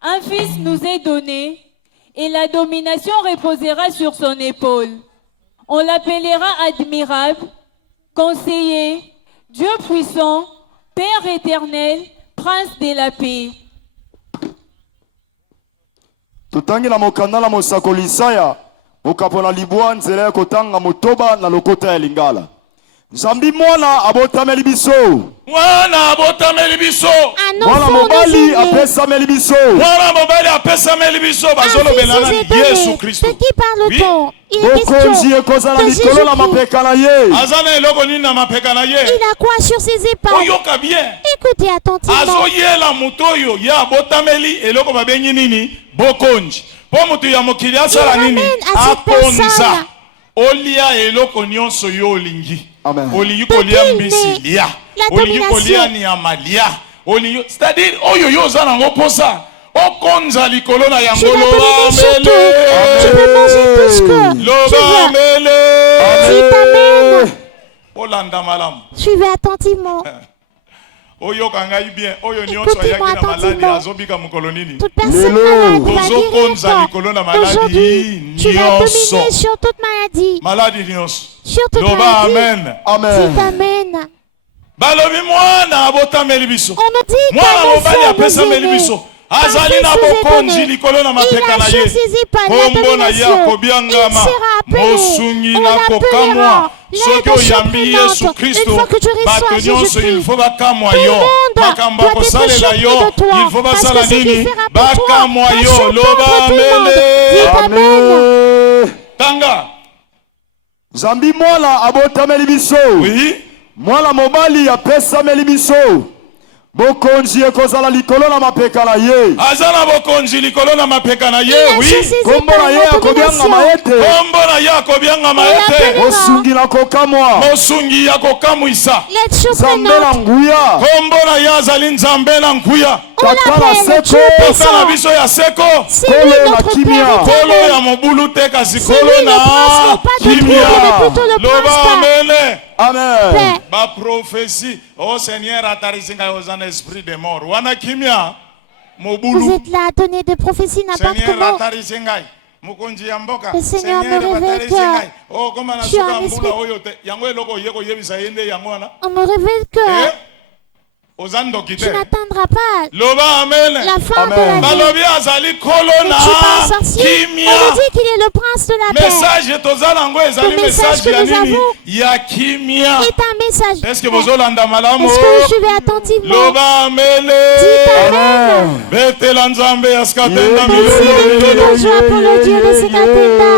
un fils nous est donné, et la domination reposera sur son épaule. On l'appellera admirable, conseiller, Dieu puissant, Père éternel, prince de la paix. Totangi na mokanda na mosakoli Isaya okapona libwa nzela ya kotanga motoba na lokota ya lingala. Nzambi mwana abotameli biso. mwana abotameli biso Un Mwana enfant nous mobali est né, apesameli biso. mwana mobali apesameli biso un fils bazolobela nous na est donné. yesu kristo De qui parle-t-on? Il est Bokonzi question ekozala de likolo na Jésus-Christ. mapeka na ye. aza na eloko nini na mapeka na ye Il a quoi sur ses épaules? oyoka bien Écoutez attentivement. azoyela moto oyo ye abotameli eloko babengi nini bokonzi mpo moto ya mokili asala Il nini ramène à cette akonza personne. olia eloko nyonso yo olingi Amen. olingi De kolia qui mbisi naît lia la olingi domination. kolia nyama lia olingi c'est-à-dire oyo yo oza nango mposa okonza likolo na Tu yango vas dominer sur tout. loba Tu peux manger tout ce que tu loba veux. mele Dites Amen. olanda malamu Suivez attentivement. oyoka ngai bien oyo nyonso Écoutez-moi ayaki na maladi attentivement. azobika mokolo nini Toute personne Lelo. malade va Tozokonza guérir. likolo na maladi Aujourd'hui, tu vas nyonso. dominer sur toute maladie. maladi nyonso Sur toute loba maladie. amen Amen. Dites Amen. balobi mwana abotameli biso On nous dit mwana qu'un mobali enfant nous apesameli est né. biso azali Un na fils nous est bokonzi donné. likolo na Il mapeka a na sur ye ses épaules la kombo na ye domination. akobiangama Il sera appelé. mosungi On na kokamwa l'appellera soki l'aide oyambi surprenante. yesu kristo Une fois que tu reçois bato nyonso Jésus-Christ, il faut bakamwa tout le yo monde makambo doit akosalela être yo surpris de toi. il faut Parce basala que ce qu'il nini fera pour toi bakamwa va yo surprendre loba tout le monde. amele Dites Amen. Amen. tanga Nzambi mwana abotameli biso. oui Mwana mobali apesameli biso bokonzi ekozala likolo na mapeka na ye. Azala bokonzi likolo na mapeka na ye. Oui. Kombo na ye akobianga ete. Kombo na ye akobianga ete. Mosungi na kokamwa. Mosungi ya kokamwisa. Nzambe na nguya. Kombo na ye azali nzambe na nguya. Tata na seko. Tata na biso ya seko. Kolo na kimia. Kolo ya mobulu te kasi kolo na kimia. Loba amene. Amen. Ba prophétie. Oh Seigneur, atarisinga ozana esprit de mort. Wana kimia. Mobulu. Vous êtes là à donner des prophéties n'importe comment. Le Seigneur me révèle que je suis un esprit. On me révèle que tu n'atteindras pas la fin de la vie. Et tu es pas un sorcier. On me dit qu'il est le prince de la paix. Le message que nous avons est un message. Est-ce que je vais attentivement? Dites Amen. Bonjour pour le Dieu de Sikatenda.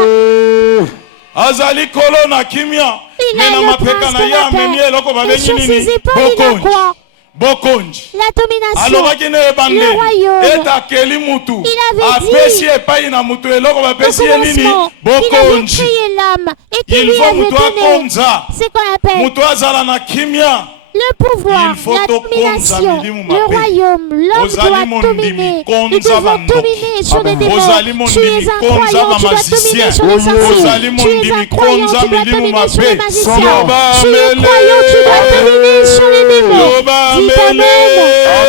Azali kolo na kimia. Il est le prince de la paix. Et sur ses épaules, il a quoi? Bokonji. La domination, le royaume. Il avait dit au commencement qu'il avait créé l'homme et qu'il lui avait donné ce qu'on appelle le pouvoir, la domination, le royaume. L'homme doit dominer. Nous devons dominer sur les démons. Tu es un croyant, tu dois dominer sur les sorciers. Tu es un croyant, tu dois dominer sur les magiciens. Tu es croyant, tu dois dominer sur les démons. Dites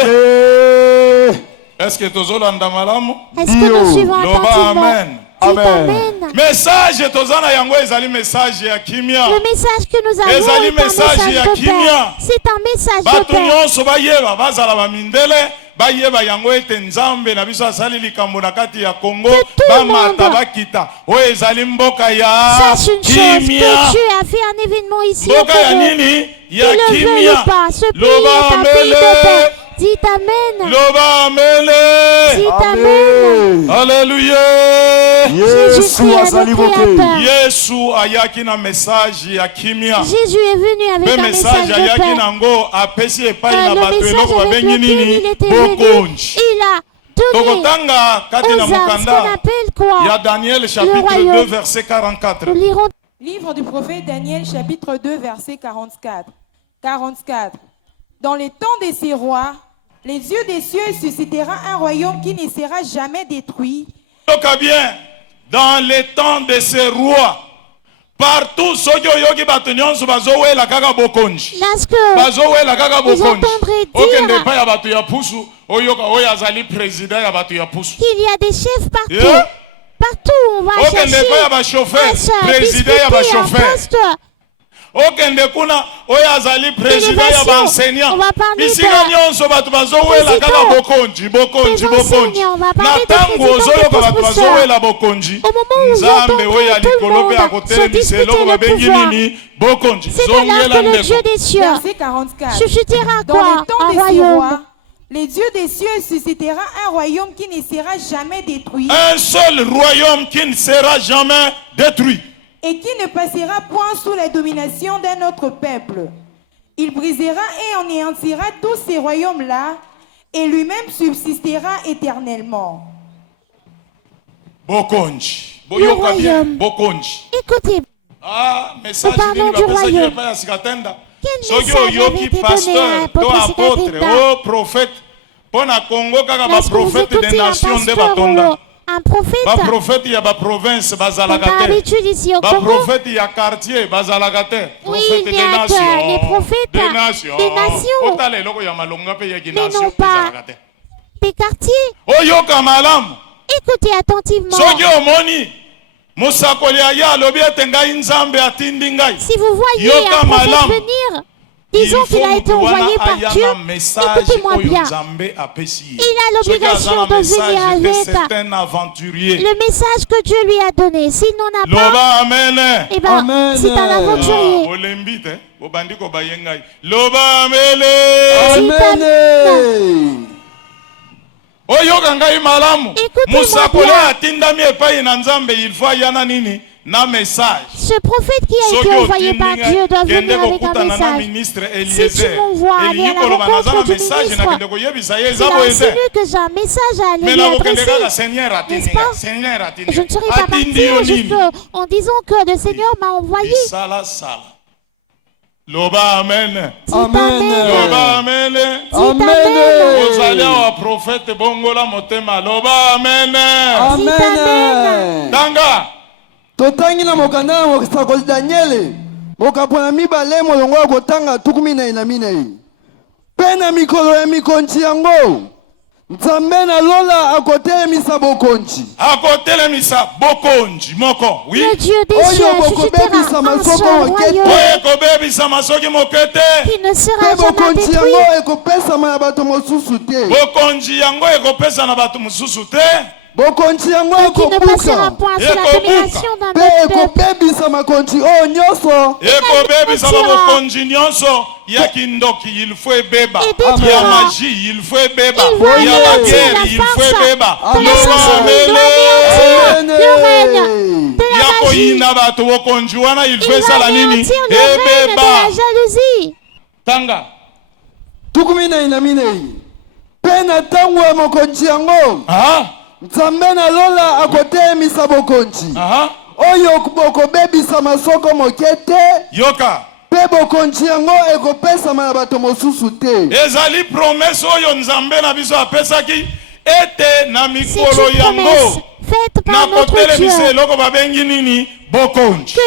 Amen. Est-ce que tozolanda malamu? Est-ce que nous suivons attentivement? Amen. Amen. Message tozana yango ezali message ya kimia. Le message que nous avons est un message de paix. C'est un message de paix. Bato nyonso bayeba bazala bamindele bayeba yango ete nzambe na biso asali likambo na kati ya Kongo bamata bakita oyo ezali mboka ya kimia. Que Dieu a fait un événement ici au mboka ya Congo. nini? Ya Qu'il le veuille ou pas, ce pays est un pays de paix. Dites Amen. Loba amele. Dites Amen. Alléluia. Yesu azali boke. Yesu ayaki na message ya kimia. Jésus est venu avec un message de ayaki paix. nango apesi epai na Le bato message eloko avec babengi lequel nini? il était venu, Bokonji. il a donné Tokotanga kati na aux hommes ce qu'on mukanda appelle quoi? ya Daniel chapitre royaume. 2 verset 44. Nous lirons Livre du prophète Daniel, chapitre 2, verset 44. 44. Dans les temps de ces rois, les yeux des cieux suscitera un royaume qui ne sera jamais détruit. Donc bien, dans les temps de ces rois, partout soki oyoki bato nyonso bazowela kaka bokonji. Bazowela kaka bokonji. Okende pa ya bato ya pusu, oyoka oyo azali président ya bato ya pusu. qu'il y a des chefs partout. Partout on va chercher président ya ba chauffeur. Okende kuna oyo azali président ya ba enseignant. Bisika nyonso bato bazowela kaka bokonji. Na tango ozoyoka bato bazowela bokonji. Nzambe oyo alikolo pe akotelemisa eloko babengi nini? Bokonji. Zongela ndeko. Verset 44. Suscitera Dans quoi? les temps Un de ces royaume. rois, les yeux des cieux suscitera un royaume qui ne sera jamais détruit Un seul royaume qui ne sera jamais détruit. et qui ne passera point sous la domination d'un autre peuple. Il brisera et anéantira tous ces royaumes-là et lui-même subsistera éternellement. Bokonji. Le royaume. Bokonji. Écoutez, Ah, message parlons du royaume. Quel Soki message avait oyoki été donné à pasteur, to l'apôtre apôtre, Sikatenda? oh prophète, pona Congo kaka ba Lorsque vous prophète des écoutez un nations de pasteur batonda. ou un prophète, Ba prophète ya ba province c'est bazalaka pas te. habitude ici au Ba Congo. prophète ya quartier bazalaka te. Oui, Prophète il des y a nations. les prophètes Des nations. des nations. Otala eloko ya malonga pe ya Mais nation non pas bazalaka te. des quartiers. Oyoka malamu. Écoutez attentivement. Soki omoni musakoli aya alobi ete ngai nzambe atindi ngai. Si vous voyez Yoka un prophète malamu. venir, disons qu'il a été envoyé par Dieu, écoutez-moi bien. Il a l'obligation de venir avec le message que Dieu lui a donné. S'il n'en a pas, eh ben, c'est un aventurier. Oyoka ngai malamu Écoutez-moi musakoli bien. atindami epai na nzambe il faut ayana nini na message. Ce prophète qui a été envoyé par Dieu doit venir avec un message. Si tu m'envoies aller à la rencontre du ministre, insinue que j'ai un message à aller lui adresser. N'est-ce pas? Je ne serai pas partir juste en disant que le Seigneur m'a envoyé. Loba amen. Amen. Loba amen. Amen. Ozalia wa prophète bongola motema. Loba amen. Amen. Tanga. Totangi na mokanda na mokakoli Daniele. Mokapona mibale molongo ya kotanga tukumi na minei. Pena mikolo ya mikonzi yango. Nzambe na lola akotelemisa bokonzi. Akotelemisa bokonzi moko. Oui. Le Dieu des cieux suscitera un seul royaume qui ne sera jamais détruit. Bokonzi yango ekopesa na bato mususu te. Bokonzi yango qui ne passera point sous la domination d'un autre peuple. Ekobebisa bokonzi nyonso ya kindoki il faut ebeba, ya magie il faut ebeba, ya la guerre il faut ebeba. Le règne de la ya koyina bato bokonzi wana il faut esala nini? Ebeba. La jalousie. Tanga. Tukumi na minei. Pena tangu ya mokonzi yango. Nzambe na lola akotelemisa bokonzi. Oyo bokobebisa masoko mokete. Yoka. Pe bokonzi yango ekopesama na bato mosusu te. Ezali promesse oyo Nzambe na biso apesaki ete na mikolo yango. Faite par notre Dieu. Que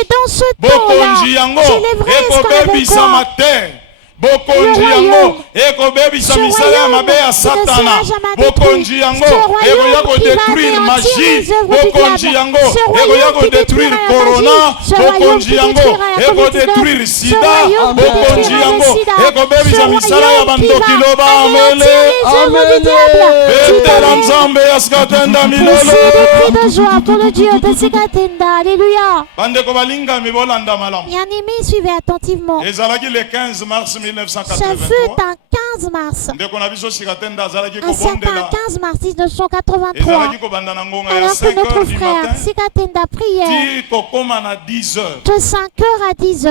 dans ce temps-là, j'élèverai ekobebisa terre. Bokonzi yango ekobebisa misala ya mabe ya satana. Bokonzi yango ekoya kodétruire magie. Bokonzi yango ekoya kodétruire corona. Bokonzi yango ekodétruire sida. Bokonzi yango ekobebisa misala ya bandoki loba amele. Betela Nzambe ya Sikatenda milolo. De joie pour le Dieu de Sikatenda. Alléluia. Bandeko balingami bolanda malamu. Bien-aimés, suivez attentivement. Ezalaki le 15 mars 1983. Ce fut un 15 mars. Un certain 15 mars 1983. Alors que notre frère Sikatenda priait de 5h à 10h.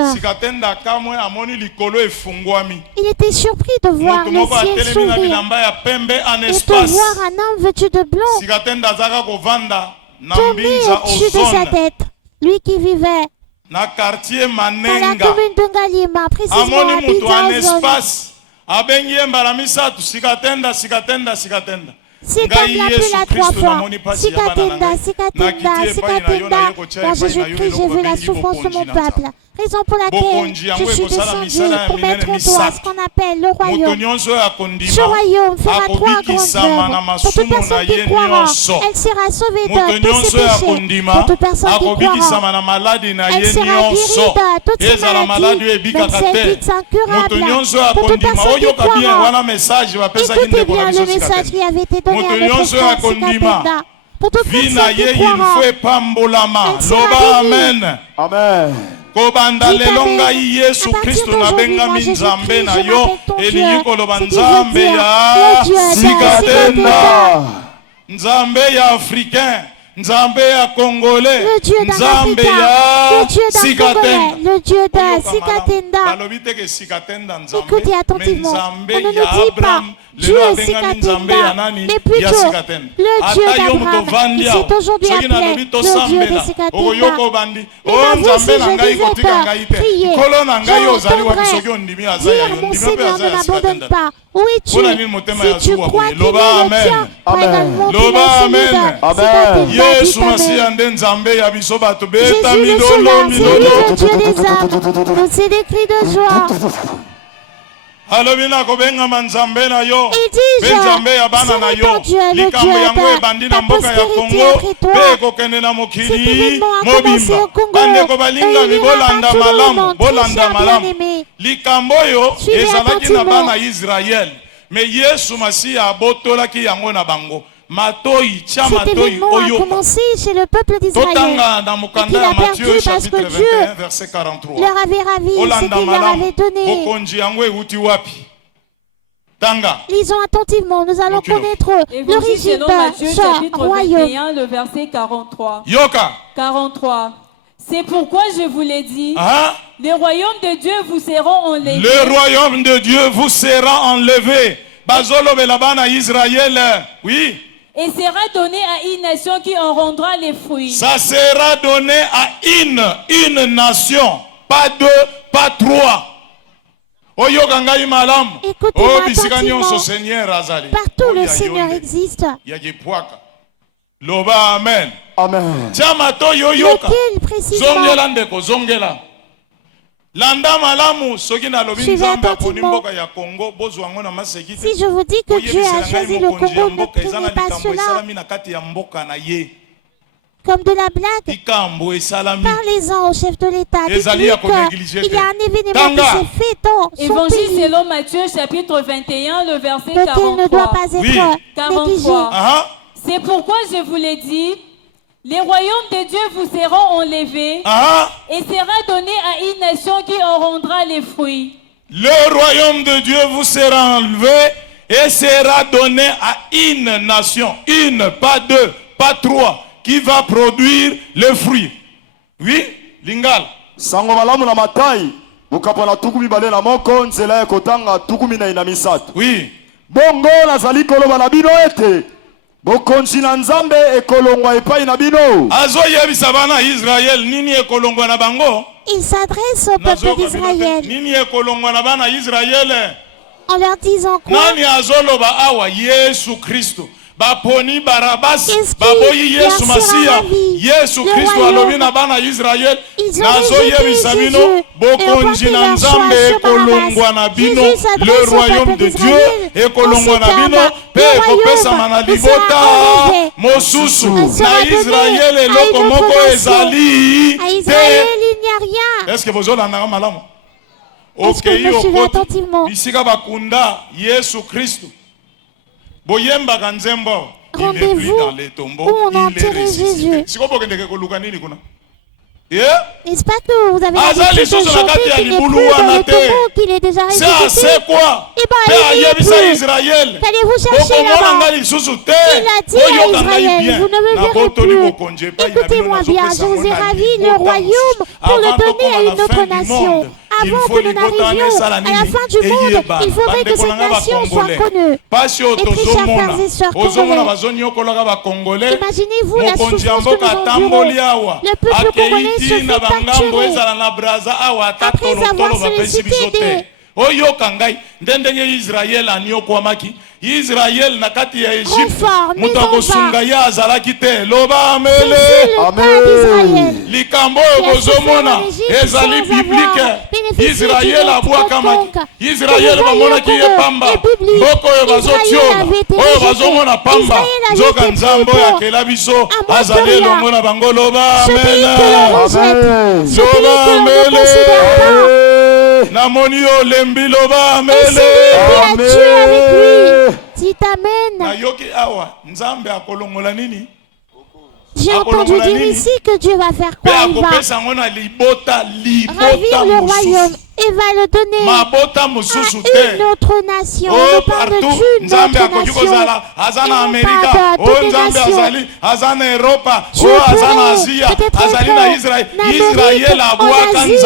Il était surpris de voir le ciel s'ouvrir et de voir un homme vêtu de blanc tomber au-dessus de sa tête. Lui qui vivait dans la commune de Ngaliema, précisément à Bidza. Cet homme l'appela 3 fois. Sikatenda, Sikatenda, Sikatenda. Dans Jésus-Christ, j'ai vu la souffrance de mon peuple. Raison pour laquelle je suis descendu pour mettre en toi ce qu'on appelle le royaume. Ce royaume fera 3 grandes œuvres. Pour toute personne qui croira, elle sera sauvée de tous ses péchés. Pour toute personne qui croira, elle sera guérie de toutes ses maladies, même celles dites incurables. Pour toute personne qui croira, écoutez bien le message qui avait été donné à notre frère Sikatenda. Pour toute personne qui croira, elle sera guérie. Amen. Kobanda lelonga Yesu Kristo na bengami Nzambe na yo elingi koloba Nzambe ya Sikatenda, Nzambe ya africain, Nzambe ya congolais, Nzambe ya Sikatenda. Le Dieu de Sikatenda. Écoutez attentivement, on ne nous dit pas Dieu Sikatenda, mais plutôt le Dieu d'Abraham, qui s'est aujourd'hui appelé le Dieu de Sikatenda. Mais moi aussi, je disais que prier, j'entendrai dire, mon Seigneur ne m'abandonne pas. Où es-tu? Si tu crois qu'il est le tien, également qu'il est celui de Sikatenda. Yesu Masiya nde Nzambe ya biso bato beta Jésus le midolo Seigneur, c'est le Dieu des âmes. Nous c'est des cris de joie. alobina kobengama Nzambe na yo Il dit, Nzambe ya bana na yo likambo yango ebandi na mboka ya Kongo pe ekokende na mokili mobimba bandeko balingami bolanda malamu likambo oyo ezalaki na bana Israel me Yesu Masiya abotolaki yango na bango. Cet événement a commencé chez le peuple d'Israël et qu'il a perdu parce que Dieu leur avait ravi ce qu'il leur avait donné. Lisons attentivement, nous allons connaître l'origine de ce royaume. Le verset 43. 43. 43. C'est pourquoi je vous l'ai dit. Ah. Les royaumes de Dieu vous seront enlevés. Le royaume de Dieu vous sera enlevé. Bazolobela bana Israël. Oui. Et sera donné à une nation qui en rendra les fruits. Ça sera donné à une nation. Pas deux, pas trois. Écoutez-moi attentivement. Partout le Seigneur existe. Loba amen. Amen. Lequel précisément? Zongela ndeko, zongela. Landa malamu soki na lobi nzambe aponi mboka ya Congo bozwango na masekite. Si je vous dis que Dieu a choisi le Congo, ne craignez pas cela comme de la blague. Parlez-en au chef de l'État. Il y a un événement qui s'est fait dans son Évangile pays. selon Matthieu chapitre 21, le verset Lequel 43. ne doit pas être négligé. 43. C'est pourquoi je vous l'ai dit, les royaumes de Dieu vous seront enlevés et sera donné à une nation qui en rendra les fruits. Le royaume de Dieu vous sera enlevé et sera donné à une nation, une, pas deux, pas trois, qui va produire le fruit. Oui, Lingal. Sango malamu na matai, mukapana tukumi bale na moko, nzela ya kotanga tukumi na inamisatu. Oui. Bongo nazali koloba na bino ete. Bokonzi na nzambe ekolongwa epai na bino. Azo yebisa bana Israël nini ekolongwa na bango? Il s'adresse au peuple d'Israël Nini ekolongwa na bana Israël? en leur disant quoi? Nani azoloba awa Yesu Kristo. Baponi Barabas, Qu'est-ce qui baboyi leur Yesu sera Masia, ravi? Yesu Le Kristo royaume. alobi na bana Israël, Ils ont nazo rejeté yebisa Jésus bino, et bokonzi emporté na leur nzambe choix sur ekolongwa na Barabbas. bino, Jésus s'adresse le au royaume peuple de Dieu d'Israël ekolongwa en na ces bino, termes. pe Le ekopesa royaume mana vous sera libota enlevé. mosusu sera na donné Israël à eloko une autre moko nation. ezali À Israël, te. il n'y a rien. Est-ce que vous avez un malamu? Est-ce que vous me suivez attentivement? Bisika bakunda Yesu Kristo. Boyemba nzembo. Rendez-vous où on a enterré Jésus. N'est-ce pas que vous avez l'habitude de chanter qu'il n'est plus dans le tombeau, qu'il est déjà ressuscité? C'est quoi? Eh bien, il n'est plus. Qu'allez-vous chercher là-bas? Il a dit à Israël, vous ne me verrez plus. Écoutez-moi bien, je vous ai ravi le royaume pour le donner à une autre nation. Avant que nous n'arrivions à la fin du monde, il faudrait que cette nation soit connue. Et très chers frères et sœurs congolais, imaginez-vous la souffrance que nous endurons. Le peuple congolais se fait torturer après avoir sollicité oyoka ngai ndenge Israël aniokwamaki Israël na kati ya Egypte mutu akosunga ye azalaki te loba amele amen likambo oyo bozomona ezali biblike Israël abwakamaki Israël bamonaki ye pamba mboka oyo bazotiola oyo bazomona pamba nzoka nzambe oyo akela biso azali elongo na bango loba amele loba amele namoni yo lembi loba amele Dites amen. nayoki awa nzambe akolongola nini? J'ai entendu dire ici que Dieu va faire quoi? Il va ravir le royaume et va le donner à une autre nation. On parle d'une autre nation. Et non pas de toutes les nations. Je peux peut-être être en Asie,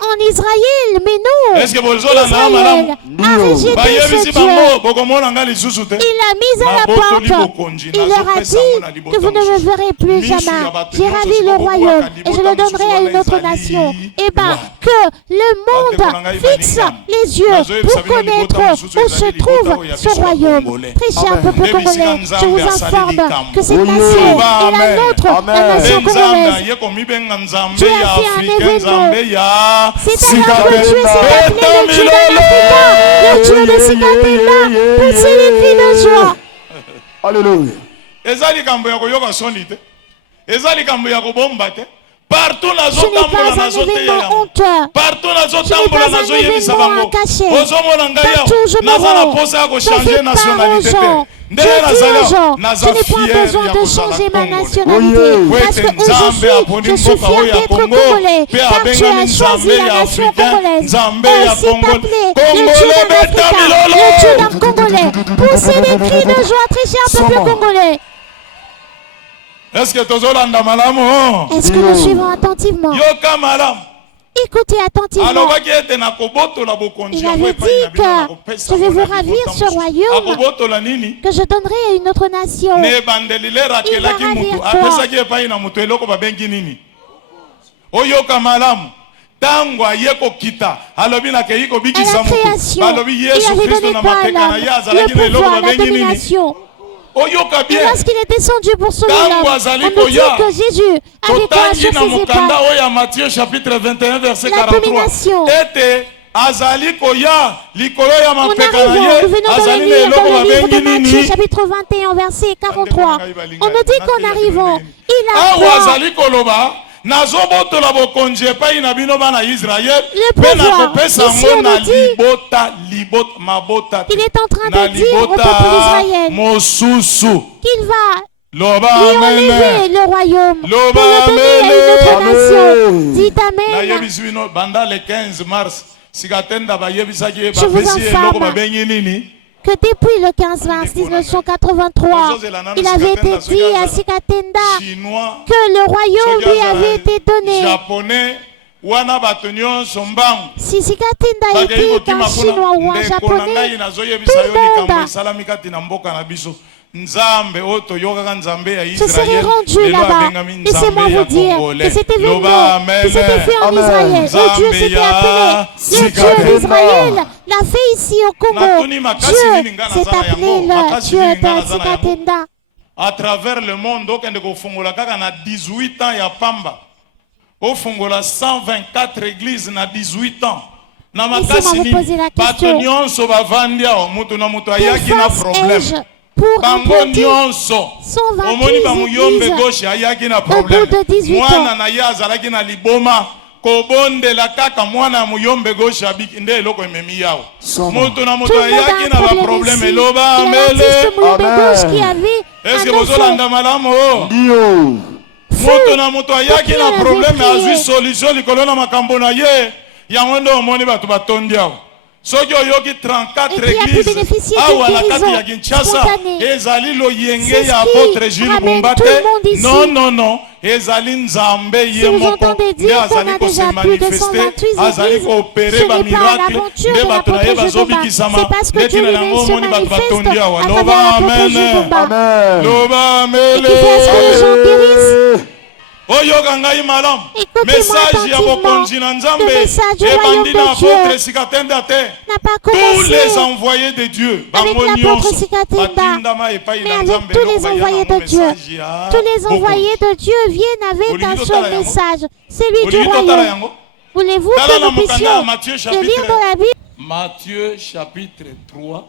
en Israël, mais non. Israël a rejeté ce Dieu. Il a mis à la porte. Il leur a dit que vous ne me verrez plus jamais. J'ai ravi le royaume et je le donnerai à une autre nation. Eh bien, que le monde fixe les yeux pour connaître où se trouve ce royaume. Très cher peuple congolais, je vous informe que cette nation est la nôtre, la nation congolaise. Dieu a fait un événement. C'est alors que Dieu s'est appelé le Dieu d'Afrique, le Dieu de Sikatenda, poussez les cris de joie. Alléluia. Ezali kambo ya koyoka soni te. Ezali kambo ya kobomba te. Partout Ce n'est pas un événement honteux. Partout Ce n'est pas un événement caché. Partout je me rends. Je fais part aux gens. Je dis aux gens, je n'ai pas besoin de changer ma nationalité. Parce que où je suis fier d'être congolais. Car tu as choisi la nation congolaise. Elle s'est appelée le Dieu d'un Africain, le Dieu d'un Congolais. Poussez des cris de joie, très cher peuple congolais. Est-ce que tozolanda malamu? Est-ce que nous suivons attentivement? Yoka malamu. Écoutez attentivement. Il avait dit que je vais vous ravir ce royaume, que je donnerai à une autre nation. Il va ravir tango ayeko kita alobi na keiko bikisa mutu balobi Yesu Kristo na mapeka ya azalaki na eloko babengi nini oyoka bien lorsqu'il est descendu pour sauver l'homme on nous dit que Jésus avait quoi sur ses épaules oya Matthieu chapitre 21 verset 43 ete azali koya likolo ya mapeka na ye azali na eloko babengi nini Matthieu chapitre 21 verset 43 on nous dit qu'en arrivant il a azali koloba nazobotola bokonzi epai na bino bana Israël pe na kopesa ngo na libota mabota il est en train de dire au peuple d'Israël mosusu qu'il va lui enlever le royaume pour le donner à une autre nation. Dites amen. Banda le 15 mars sikatenda bayebisaki je vous informe que depuis le 15 mars 1983, il avait été dit à Sikatenda que le royaume lui avait été donné. Si Sikatenda était un Chinois ou un Japonais, tout le monde se serait rendu là-bas. Laissez-moi vous dire que cet événement qui s'était fait en Israël, et Dieu s'était appelé le Dieu d'Israël, l'a fait ici au Congo. Dieu s'est appelé le Dieu de Sikatenda. À travers le monde, donc on a 18 ans ya pamba. Au Fongola 124 églises na 18 ans. Laissez-moi vous poser la question. Pour implanter 128 églises au bout de 18 ans. Tout le monde a un problème ici. Il existe Mouyombe gauche qui avait un enfant. Moto na moto ayaki na problème azui solution likolo na makambo na ye yango ndo omoni bato batondi awa soki oyoki 34 églises awa na kati ya Kinshasa ezali loyenge ya apôtre Jules Bombate non ezali nzambe ye moko nde azali kose manifeste azali koopere bamiracle nde bato na ye bazobikisama nde tina yango omoni bato batondi awa loba amen loba amele oyoka ngai malamu message ya bokonzi na nzambe ebandi na apôtre Sikatenda te tous les envoyés de Dieu bango nyonso batindama epai na nzambe tous les envoyés de Dieu viennent avec un seul message, celui du royaume. Voulez-vous que nous puissions le lire dans la Bible? Matthieu chapitre 3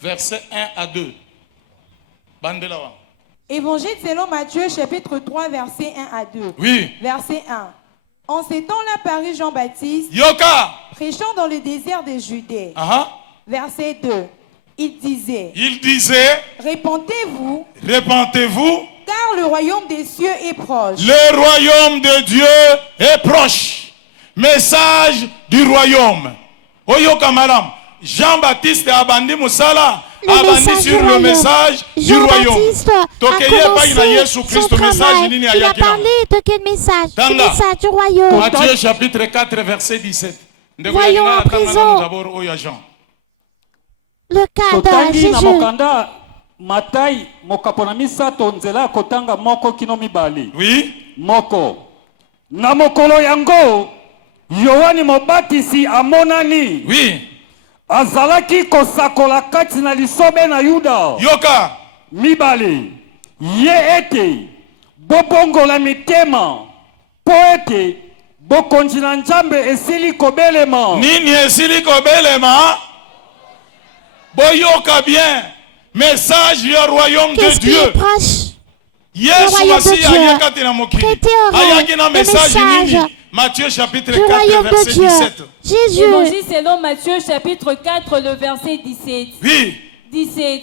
verset 1 à 2 bandela wa Évangile selon Matthieu, chapitre 3, verset 1 à 2. Oui. Verset 1. En ces temps-là parut Jean-Baptiste, prêchant dans le désert de Judée. Verset 2. Il disait, Répentez-vous, car le royaume des cieux est proche. Le royaume de Dieu est proche. Message du royaume. Oyoka madame, Jean-Baptiste abandi musala. Abandi sur le message du royaume. Il a parlé de quel message? Le message du royaume. Matthieu chapitre 4 verset 17. Voyons à présent le cas de Jésus. Matai mokapona misato nzela kotanga moko kino mibali. Oui. Moko. Na mokolo yango Yohani Mobatisi amonani. Oui. Azalaki kosakola kati na lisobe na Yuda. Yoka. Mibali. Ye ete bobongola mitema po ete bokonzi na Nzambe esili kobelema. Nini esili kobelema? Boyoka bien. Message du royaume de Dieu. Yesu Masihi ayakati na mokili. Ayaki na message nini? Matthieu chapitre 4 verset 17. Jésus. Évangile selon Matthieu chapitre 4 le verset 17. Oui. 17.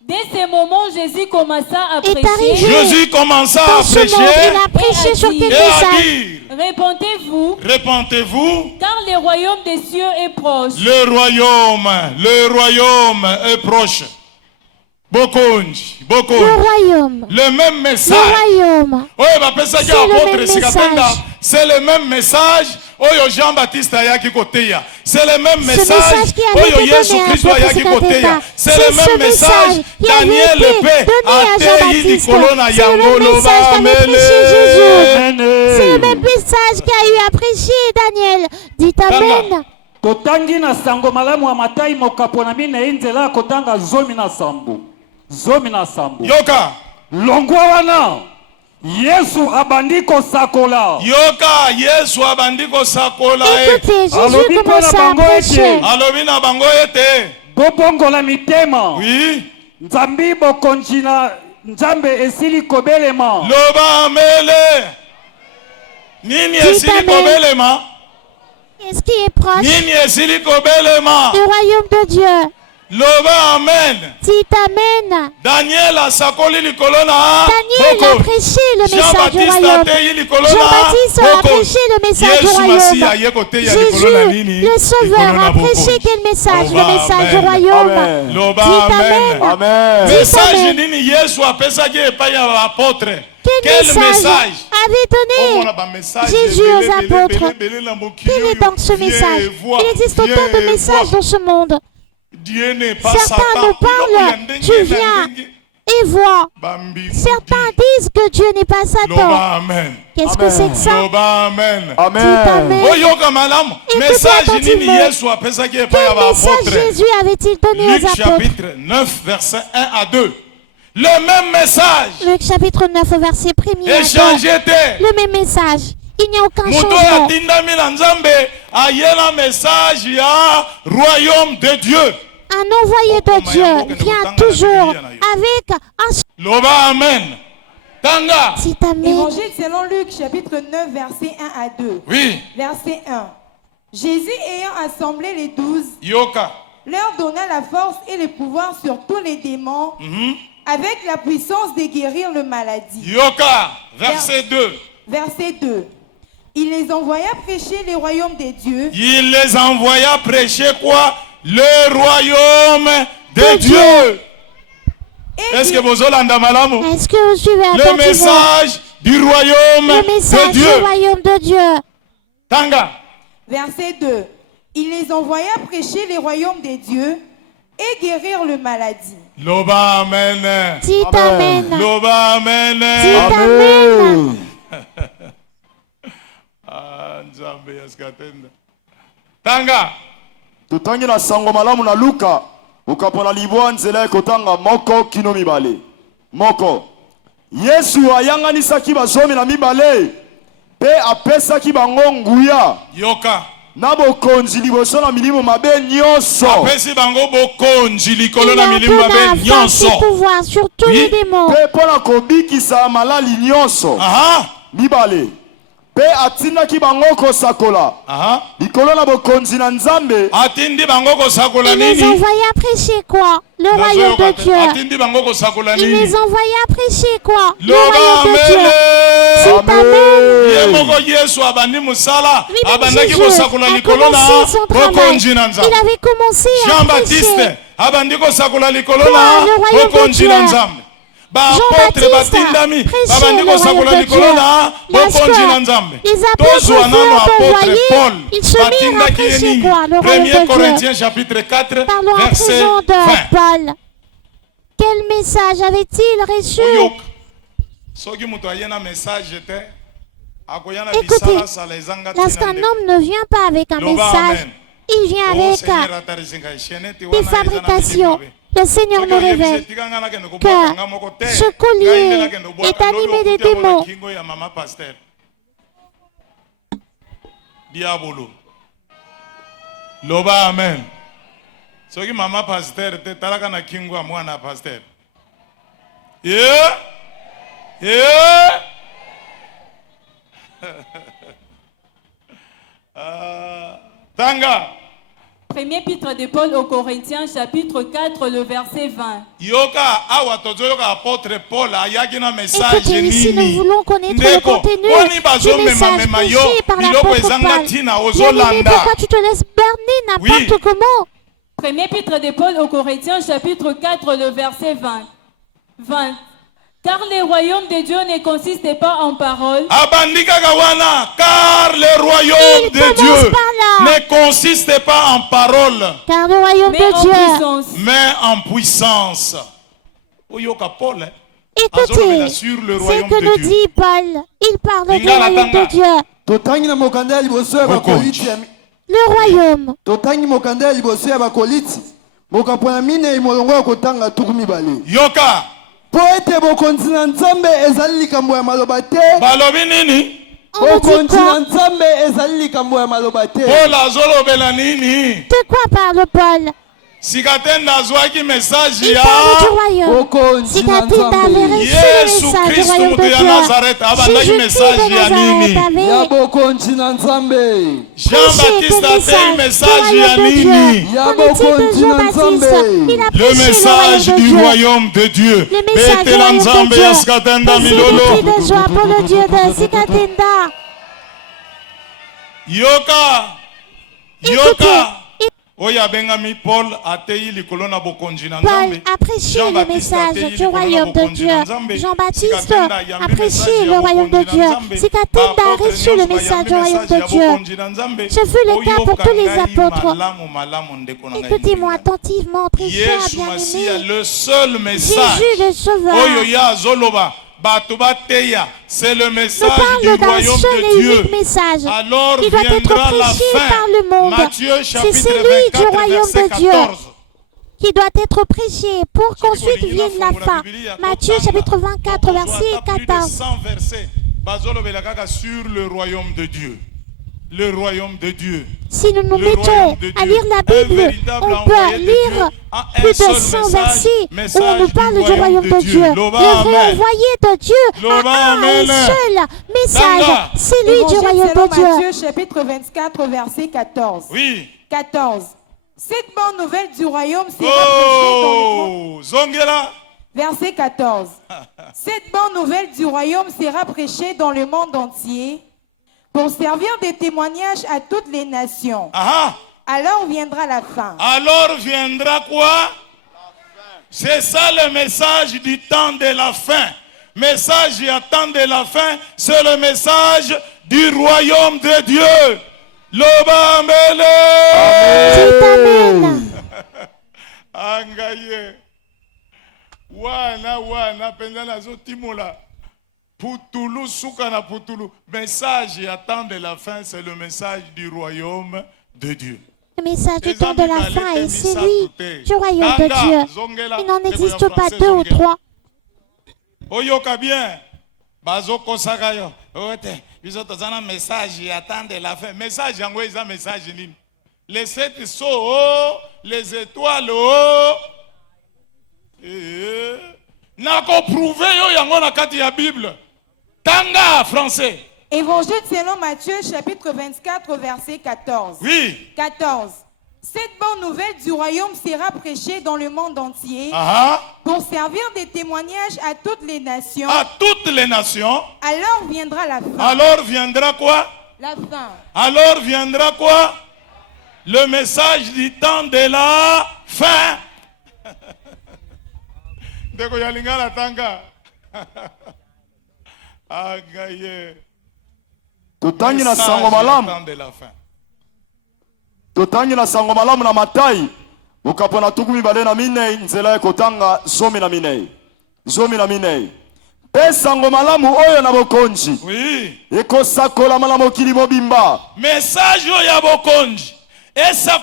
Dès ce moment, Jésus commença à prêcher. Jésus commença à prêcher. Il a prêché sur quel message? Répentez-vous, car le royaume des cieux est proche. Le royaume est proche. Bokonji. Le royaume. Le même message. Le royaume. C'est le même message. Jean-Baptiste ayaki koteya. C'est le même message. C'est le même message. Daniel épée a teyi likolo na yango loba mele. C'est le même message qu'a eu à prêcher Daniel. Dites amen. Totangi na sango malamu wa Matai mokaponami na inzela kotanga zomi na sambo. Yoka. Longwa wana. Yesu abandiko sakola. Yoka Yesu abandiko sakola. Écoutez, Jésus commence à prêcher. Alobina bango ete. Bobongola mitema. Oui. Nzambi bokonjina nzambe esili kobelema. Loba mele. Nini esili kobelema? Qu'est-ce qui est proche? Nini esili kobelema. Le royaume de Dieu. Loba amen. Dites amen. Daniel a sakoli likolo na. Daniel a prêché le message du royaume. Jean-Baptiste a prêché le message du royaume. Jésus, le Sauveur, a prêché quel message? Le message du royaume. Dites amen. Amen. Message nini Yesu apesaki epai ya apôtre. Quel message avait donné Jésus aux apôtres? Quel est donc ce message? Il existe autant de messages dans ce monde. Certains nous parlent, tu viens et vois. Certains disent que Dieu n'est pas Satan. Qu'est-ce que c'est que ça? Amen. Amen. Écoutez attentivement. Quel message Jésus avait-il donné aux apôtres? Luc chapitre 9, verset 1 à 2. Le même message. Luc chapitre 9, verset 1 à 2. Le même message. Il n'y a aucun changement. Royaume de Dieu. Un envoyé de Dieu vient toujours avec un... Loba amen. Tanga. Évangile selon Luc chapitre 9 verset 1 à 2. Oui. Verset 1. Jésus ayant assemblé les 12, Yoka. Leur donna la force et le pouvoir sur tous les démons, avec la puissance de guérir le maladie. Yoka. Verset 2. Verset 2. Il les envoya prêcher le royaume des dieux. Il les envoya prêcher quoi? Le royaume de Dieu. Est-ce que vous Olanda malamu? Est-ce que vous suivez le message du royaume de Dieu? Le royaume de Dieu. Tanga. Verset 2. Il les envoya prêcher le royaume des dieux et guérir le maladie. Loba amen. Dites amen. Loba amen. Dites amen. Tanga. Tutangi na sango malamu na Luka ukapona libwa nzela ekotanga moko kino mibale. Moko. Yesu ayanganisaki bazomi na mibale pe apesaki bango nguya. Yoka. Na bokonzi liboso na milimo mabe nyonso. Apesi bango bokonzi likolo na milimo mabe nyonso. Pouvoir sur tous les démons. Pe pona kobikisa malali nyonso. Aha. Mibale. Pe atindaki bango kosakola. Likolo na bokonzi na Nzambe. Atindi bango kosakola nini? Il les envoya prêcher quoi? Le royaume de Dieu. Atindi bango kosakola nini? Il les envoya prêcher quoi? Le royaume de Dieu. Amen. Yemoko Yesu abandi musala abandaki kosakola likolo na bokonzi na Nzambe. Il avait commencé à Jean-Baptiste abandi kosakola likolo na bokonzi na Nzambe. Jean-Baptiste prêchait le royaume de Dieu. Les apôtres furent envoyés, ils se mirent à prêcher quoi? Le royaume de 1 Corinthiens chapitre 4, Parlons à présent de Paul. Quel message avait-il reçu? Écoutez, lorsqu'un homme ne vient pas avec un message, il vient avec des fabrications. Le Seigneur nous révèle que ce collier est animé des démons. Diabolo. Loba amen. Soki mama pasteur te talaka na kingo mwana pasteur. Yeah. Tanga. Premier épître de Paul aux Corinthiens, chapitre 4, le verset 20. Écoutez, ici nous voulons connaître le contenu du message prêché par l'apôtre Paul. Bien-aimé, pourquoi tu te laisses berner n'importe comment? Premier épître de Paul aux Corinthiens, chapitre 4, le verset 20. Car le royaume de Dieu ne consiste pas en paroles. Car le royaume de Dieu ne consiste pas en paroles. Car le royaume de Dieu, mais en puissance. Paul, écoutez, c'est que nous dit Paul. Il parle du royaume de Dieu. Le royaume. Yoka. Poete bokonzi na nzambe ezali likambo ya maloba te. Balobi nini? Bokonzi na nzambe ezali likambo ya maloba te. Paul azolobela nini? De quoi parle Paul? Sikatenda azwaki message il ya parle du royaume. Sikatenda avait reçu le message du royaume de Dieu. Jésus-Christ de Nazareth avait ya bokonzi na nzambe. Jean-Baptiste a un message ya nini? Ya bokonzi na nzambe. Le message du royaume de Dieu. Le message du royaume de Dieu. Sikatenda C'est milolo. le cri de joie pour le Dieu de Sikatenda. Yoka. Yoka. Oya bengami Paul atei likolo na bokonzi na Nzambe. Paul apprécie le message du royaume de Dieu. Jean-Baptiste apprécie le royaume de Dieu. Sikatenda a reçu le message du royaume de Dieu. Ce fut le cas pour tous les apôtres. Écoutez-moi attentivement, très cher bien-aimé. Le seul message. Jésus le Sauveur. C'est le message du royaume de Dieu. Message Alors qui doit être prêché par le monde. C'est celui du royaume de Dieu qui doit être prêché pour qu'ensuite vienne la fin. Matthieu chapitre 24 verset 14. Sur le royaume de Dieu. Le royaume de Dieu. Si nous nous mettons à lire la Bible, on peut lire plus de 100 versets où on nous parle du royaume de Dieu. Le vrai envoyé de Dieu a un seul message, c'est lui du royaume de Dieu. Matthieu chapitre 24 verset 14. Oui. 14. Cette bonne nouvelle du royaume sera prêchée dans le monde. Verset 14. Cette bonne nouvelle du royaume sera prêchée dans le monde entier pour servir de témoignage à toutes les nations. Aha. Alors viendra la fin. Alors viendra quoi? C'est ça le message du temps de la fin. Message du temps de la fin, c'est le message du royaume de Dieu. Lobamele. Amen. Angaye. Wana penza nazo timola. Putulu soukana putulu. Message et attend de la fin, c'est le message du royaume de Dieu. Le message du temps de la fin est celui du royaume de Dieu. Il n'en existe pas deux ou trois. Oyoka bien. Bazo kosakayo. Ote. Biso tozana message et attend de la fin. Message yango eza message nini? Les sept sceaux, les étoiles. Nako prouver yo yango na kati ya Bible. Tanga français. Évangile selon Matthieu chapitre 24 verset 14. Oui. 14. Cette bonne nouvelle du royaume sera prêchée dans le monde entier pour servir de témoignage à toutes les nations. À toutes les nations. Alors viendra la fin. Alors viendra quoi? La fin. Alors viendra quoi? Le message du temps de la fin. Deko yalinga la tanga. Agaye. Totangi na sango malamu. Totangi na sango malamu na Matai. Ukapona tukumi bale na minei nzela ekotanga zomi na minei. Zomi na minei. Pe sango malamu oyo na bokonji. Oui. Ekosakola malamu kilimo bimba. Message ya bokonji. Que ce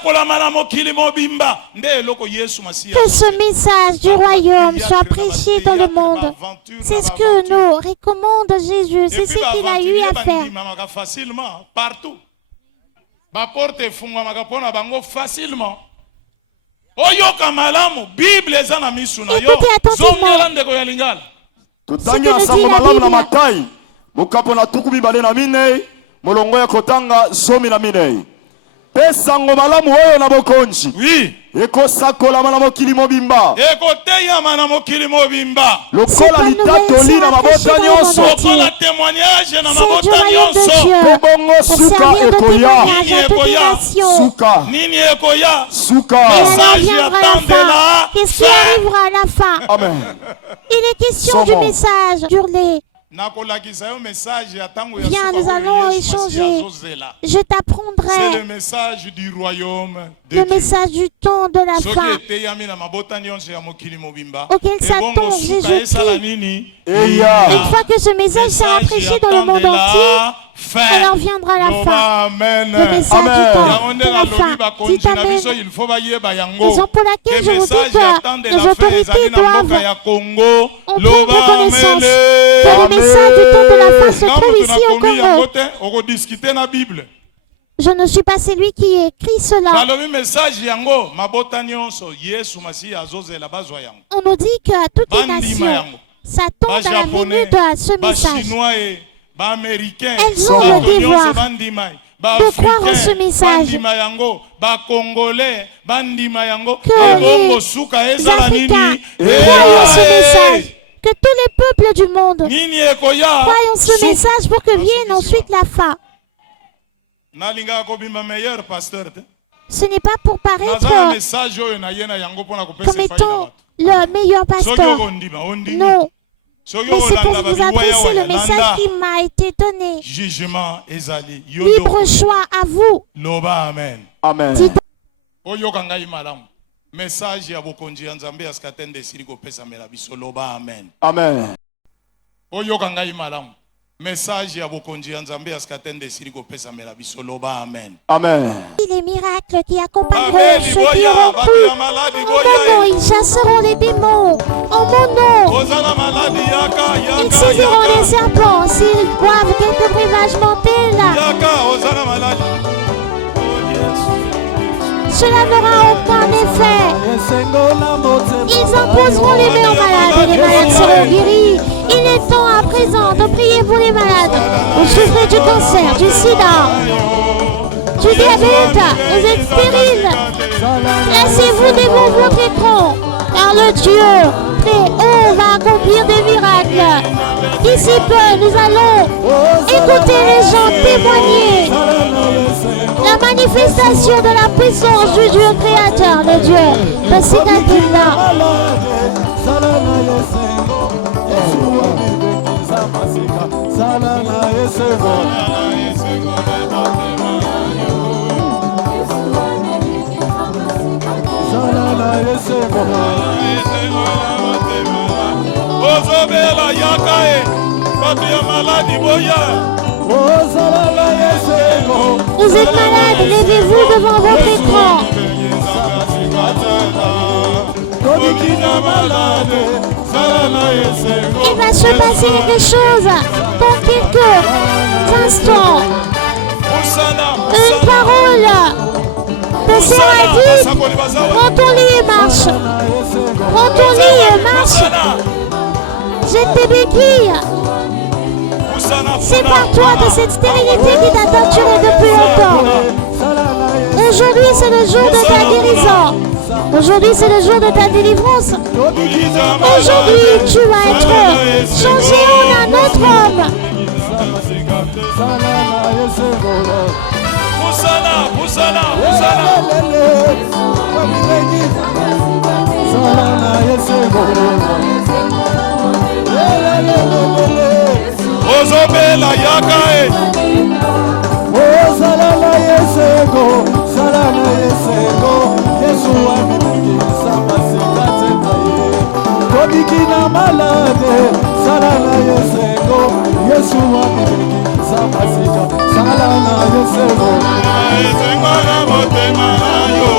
message du royaume soit prêché dans le monde. C'est ce que nous recommande Jésus. C'est ce qu'il a eu à faire. Facilement, partout. La porte est facilement. Bible écoutez attentivement. Tutanya sango malamu na Matai. Mukapo na tukumi bale na minei. Molongo ya kotanga zomi na minei. pesango malamu oyo na bokonzi. Oui. Ekosakolama na mokili mobimba. Ekoteyama na mokili mobimba. Lokola litatoli na mabota nyonso. Lokola témoignage na mabota nyonso. Ebongo suka ekoya. Nini ekoya? Suka. Nini ekoya? Suka. Message attendez-la. Qu'est-ce qui arrivera à la fin? Amen. Il est question du message d'Urlé. Viens, nous allons échanger. Je t'apprendrai c'est le message du royaume de le Dieu. Message du temps de la fin auquel s'attend Jésus-Christ. Une fois que ce message sera prêché dans le monde entier, alors viendra la fin. Le message du temps de la fin. Dites Amen. Raison pour laquelle je vous dis que les autorités doivent en prendre connaissance que le message du temps de la fin se trouve ici au Congo. Je ne suis pas celui qui écrit cela. On nous dit que toutes les nations s'attendent à la venue de ce message. Elles ont le devoir de croire en ce message. Que les Africains croient en ce message. Que tous les peuples du monde croient en ce message pour que vienne ensuite la fin. Ce n'est pas pour paraître comme étant le meilleur pasteur. Non. Mais c'est pour vous adresser le message qui m'a été donné. Libre choix à vous. Amen. Message ya bokonzi ya Nzambe ya skatende esili kopesa mela biso loba amen. Amen. Oyoka ngai malamu. Message ya bokonzi ya Nzambe ya skatende esili kopesa mela biso loba amen. Amen. Les miracles qui accompagneront ceux qui auront cru. En mon nom, ils chasseront les démons. En mon nom, ils saisiront les serpents s'ils boivent quelques breuvages mortels. Cela n'aura aucun effet. Ils imposeront les mains aux malades et les malades seront guéris. Il est temps à présent de prier pour les malades. Vous souffrez du cancer, du sida, du diabète, vous êtes stérile. Laissez-vous devant votre écran, car le Dieu très haut va accomplir des miracles. D'ici peu, nous allons écouter les gens témoigner la manifestation de la puissance du Dieu créateur, le Dieu de Sikatenda. Vous êtes malade, levez-vous devant votre écran. Il va se passer quelque chose dans quelques instants. Une parole de Sarah dit, prends ton lit et marche. Prends ton lit et marche. Jette tes béquilles. Sépare-toi de cette stérilité qui t'a torturé depuis longtemps. Aujourd'hui, c'est le jour de ta guérison. Aujourd'hui, c'est le jour de ta délivrance. Aujourd'hui, tu vas être changé en un autre homme. Ozobela yakae. Ozalala yesego, salana yesego. Yesu amibiki samasika tetaye. Kodikina malade, salana yesego. Yesu amibiki samasika, salana yesego. Esengwana motema yo.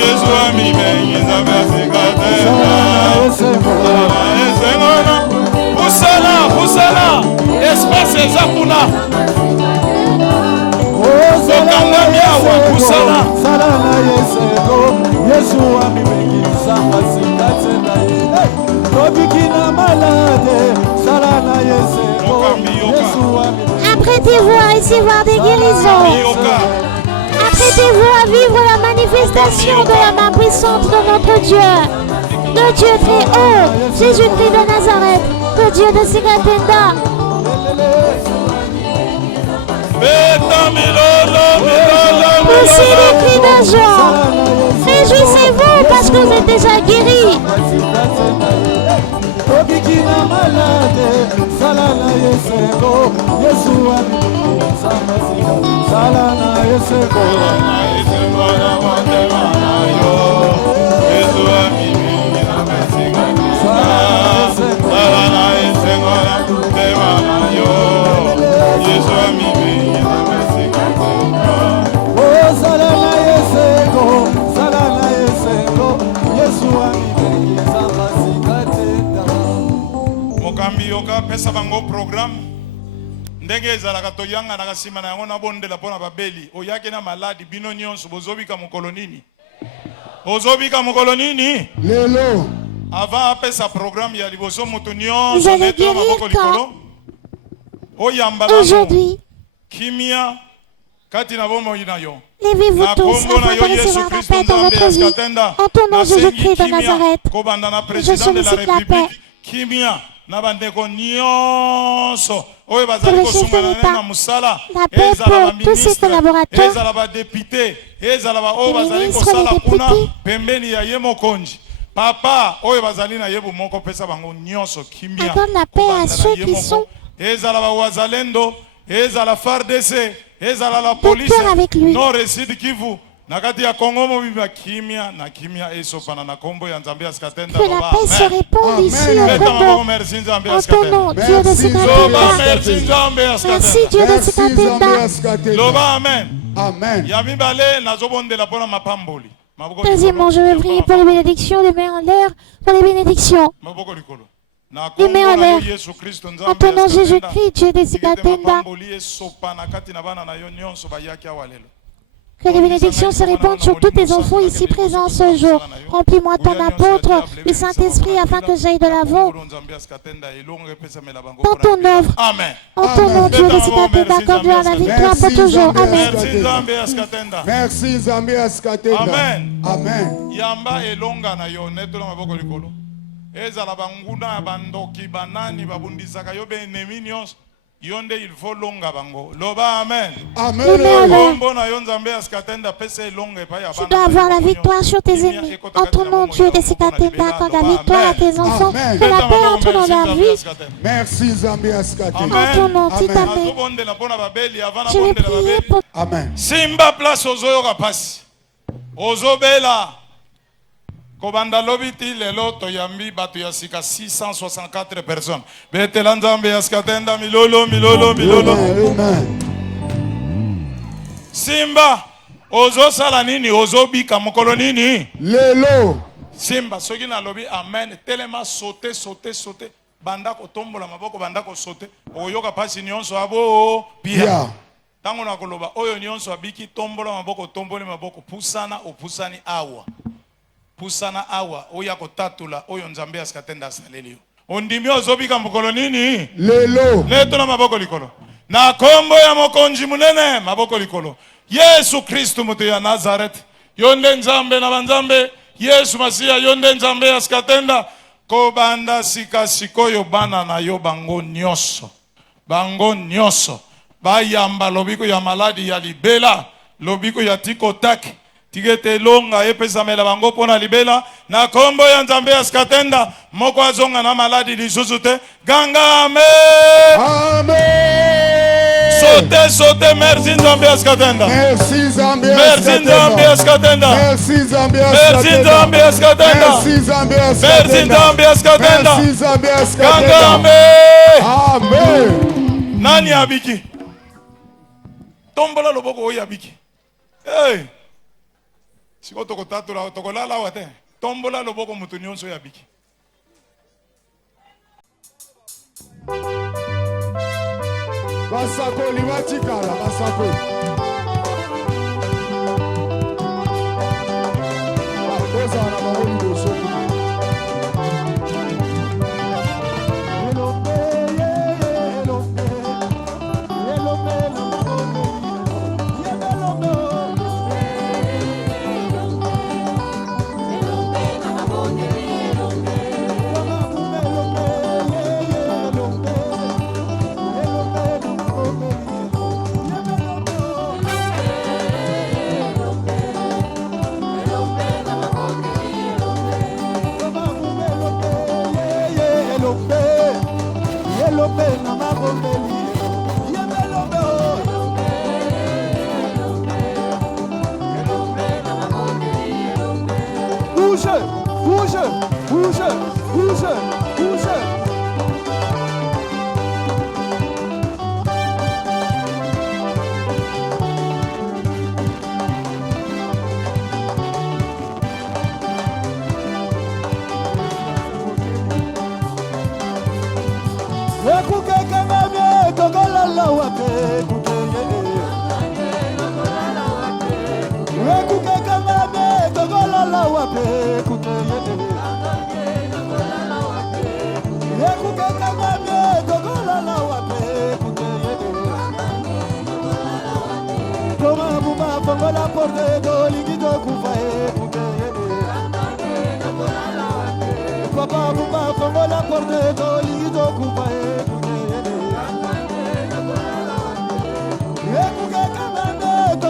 Yesu amibiki samasika tetaye. Salana yesego. Esengwana. Pusala, espace ezakuna. Okangami awa pusala. Salana yesego, Yesu amibiki samasika tetaye. Kodikina malade, salana yesego. Yesu amibiki. Apprêtez-vous à recevoir des guérisons. Apprêtez-vous à vivre la manifestation de la main puissante de notre Dieu. Le Dieu très haut, Jésus-Christ de Nazareth, le Dieu de Sikatenda. Poussez des cris de joie. Réjouissez-vous parce que vous êtes déjà guéris. mokambi yoka pesa bango programme ndenge ezalaka toyanga na kasima na yango na bondela pona babeli oyake na maladi bino nyonso bozobika mokolo nini bozobika mokolo nini lelo avant apesa programme ya liboso moto nyonso neto maboko likolo oyamba aujourd'hui. kimia kati na bomoi na yo. Levez-vous tous afin de recevoir la paix dans votre vie. En ton nom, Jésus-Christ de Nazareth, je sollicite la paix. Kimia na bandeko nyonso oyo Pour bazali le chef de kosungana l'État, na musala la paix pour tous ses collaborateurs, ezala ba député ezala ba oyo les bazali ministres, kosala les kuna députés, pembeni ya ye mokonzi papa oyo bazali na yebu moko pesa bango nyonso kimia accorde la paix à ceux qui sont ezala ba wazalendo ezala FARDC ezala la de police cœur avec lui. nord et sud Kivu nakati ya Kongo mobimba kimia na kimia esopana na kombo ya Nzambe askatenda Que la paix se répande ici au Congo. merci Nzambe En ton nom, askatenda Dieu de Sikatenda. merci Nzambe Merci askatenda Dieu de Sikatenda. loba amen Amen. ya mibale nazobondela pona mapamboli maboko Deuxièmement, je vais prier pour les bénédictions, les mains en l'air, pour les bénédictions. maboko likolo na Les mains en kombo na yo l'air. Yesu Kristo En Nzambe ton nom, askatenda. Jésus-Christ, Dieu de Tikete Sikatenda. mapamboli esopana kati na bana na yo nyonso bayaki awa lelo. Que les bénédictions se répandent sur tous tes enfants ici présents ce jour. Remplis-moi ton apôtre, le Saint-Esprit, afin que j'aille de l'avant dans ton œuvre. Amen. En ton nom, Dieu de Sikatenda, accorde-leur la victoire pour toujours. Amen. Merci Nzambe askatenda. Merci Nzambe askatenda. Amen. Amen. Yamba elonga na yo neto na maboko likolo. Ezala banguna ya bandoki banani babundisaka yo be enemi nyonso. Yonde il faut longa bango. Loba amen. Amen. Kombo na yo Nzambe askatenda pesa elonga epa ya Tu bana. dois avoir la victoire sur tes ennemis. En ton nom, Dieu de Sikatenda, accorde la victoire à tes enfants. Amen. Que la paix entre dans leur vie. Merci Nzambe askatenda. En ton nom, Amen. dit Amen. Azobondela pona babeli avana Je vais bondela prier babeli. pour Amen. Simba place ozoyoka pasi ozobela kobanda lobi ti lelo toyambi bato ya sika 664 personnes betela Nzambe askatenda milolo Amen. Simba ozosala nini ozobika mokolo nini Lelo. Simba soki nalobi amen telema sote banda kotombola maboko banda kosote oyoka pasi nyonso abo pia Yeah. tango na koloba oyo nyonso abiki tombola maboko tombole maboko pusana opusani awa pusana awa oya kotatula oyo Nzambe askatenda asaleli yo ondimi ozobika mokolo nini Lelo. neto na maboko likolo na kombo ya mokonzi munene maboko likolo Yesu Kristo moto ya Nazareth yonde Nzambe na banzambe Yesu Masia yonde Nzambe askatenda kobanda sika sikoyo bana na yo bango nyonso bayamba lobiko ya maladi ya libela lobiko ya tikotaki tigete longa epesamela bango pona libela na kombo ya Nzambe askatenda moko azonga na maladi lisusu te ganga amen sote merci Nzambe askatenda Merci Nzambe merci Nzambe askatenda Merci Nzambe merci Nzambe askatenda Merci Nzambe merci Nzambe askatenda Merci Nzambe ganga askatenda. amen Amen. nani abiki tombola loboko oyo abiki hey. Siko tokotatula tokolala awa te tombola loboko mutu nyonso oyo abiki Basakoli batikala basakoli. Ozala na bango liboso.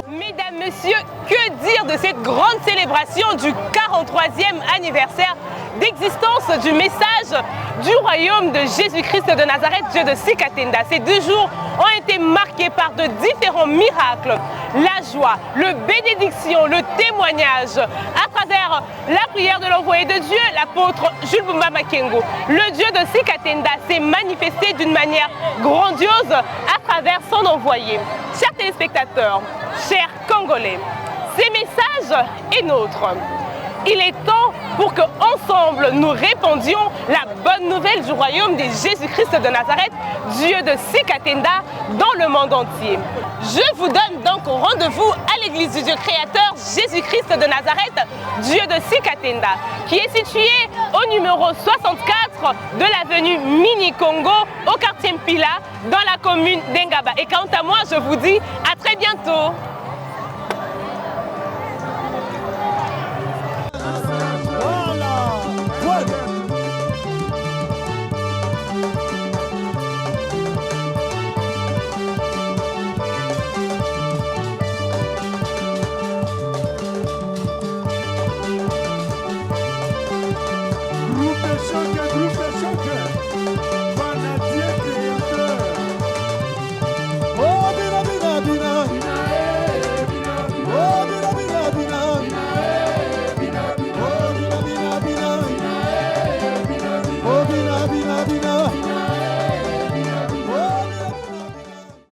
Mesdames, Messieurs, que dire de cette grande célébration du 43e anniversaire d'existence du message du royaume de Jésus-Christ de Nazareth, Dieu de Sikatenda. Ces 2 jours ont été marqués par de différents miracles, la joie, le bénédiction, le témoignage, à travers la prière de l'envoyé de Dieu, l'apôtre Jules Bumba Makengo. Le Dieu de Sikatenda s'est manifesté d'une manière grandiose à travers son envoyé. Chers téléspectateurs, chers Congolais, ces messages est nôtre. Il est temps pour que ensemble nous répandions la bonne nouvelle du royaume de Jésus-Christ de Nazareth, Dieu de Sikatenda, dans le monde entier. Je vous donne donc rendez-vous à l'église du Dieu créateur Jésus-Christ de Nazareth, Dieu de Sikatenda, qui est située au numéro 64 de l'avenue Mini-Congo, au quartier Mpila, dans la commune d'Engaba. Et quant à moi, je vous dis à très bientôt.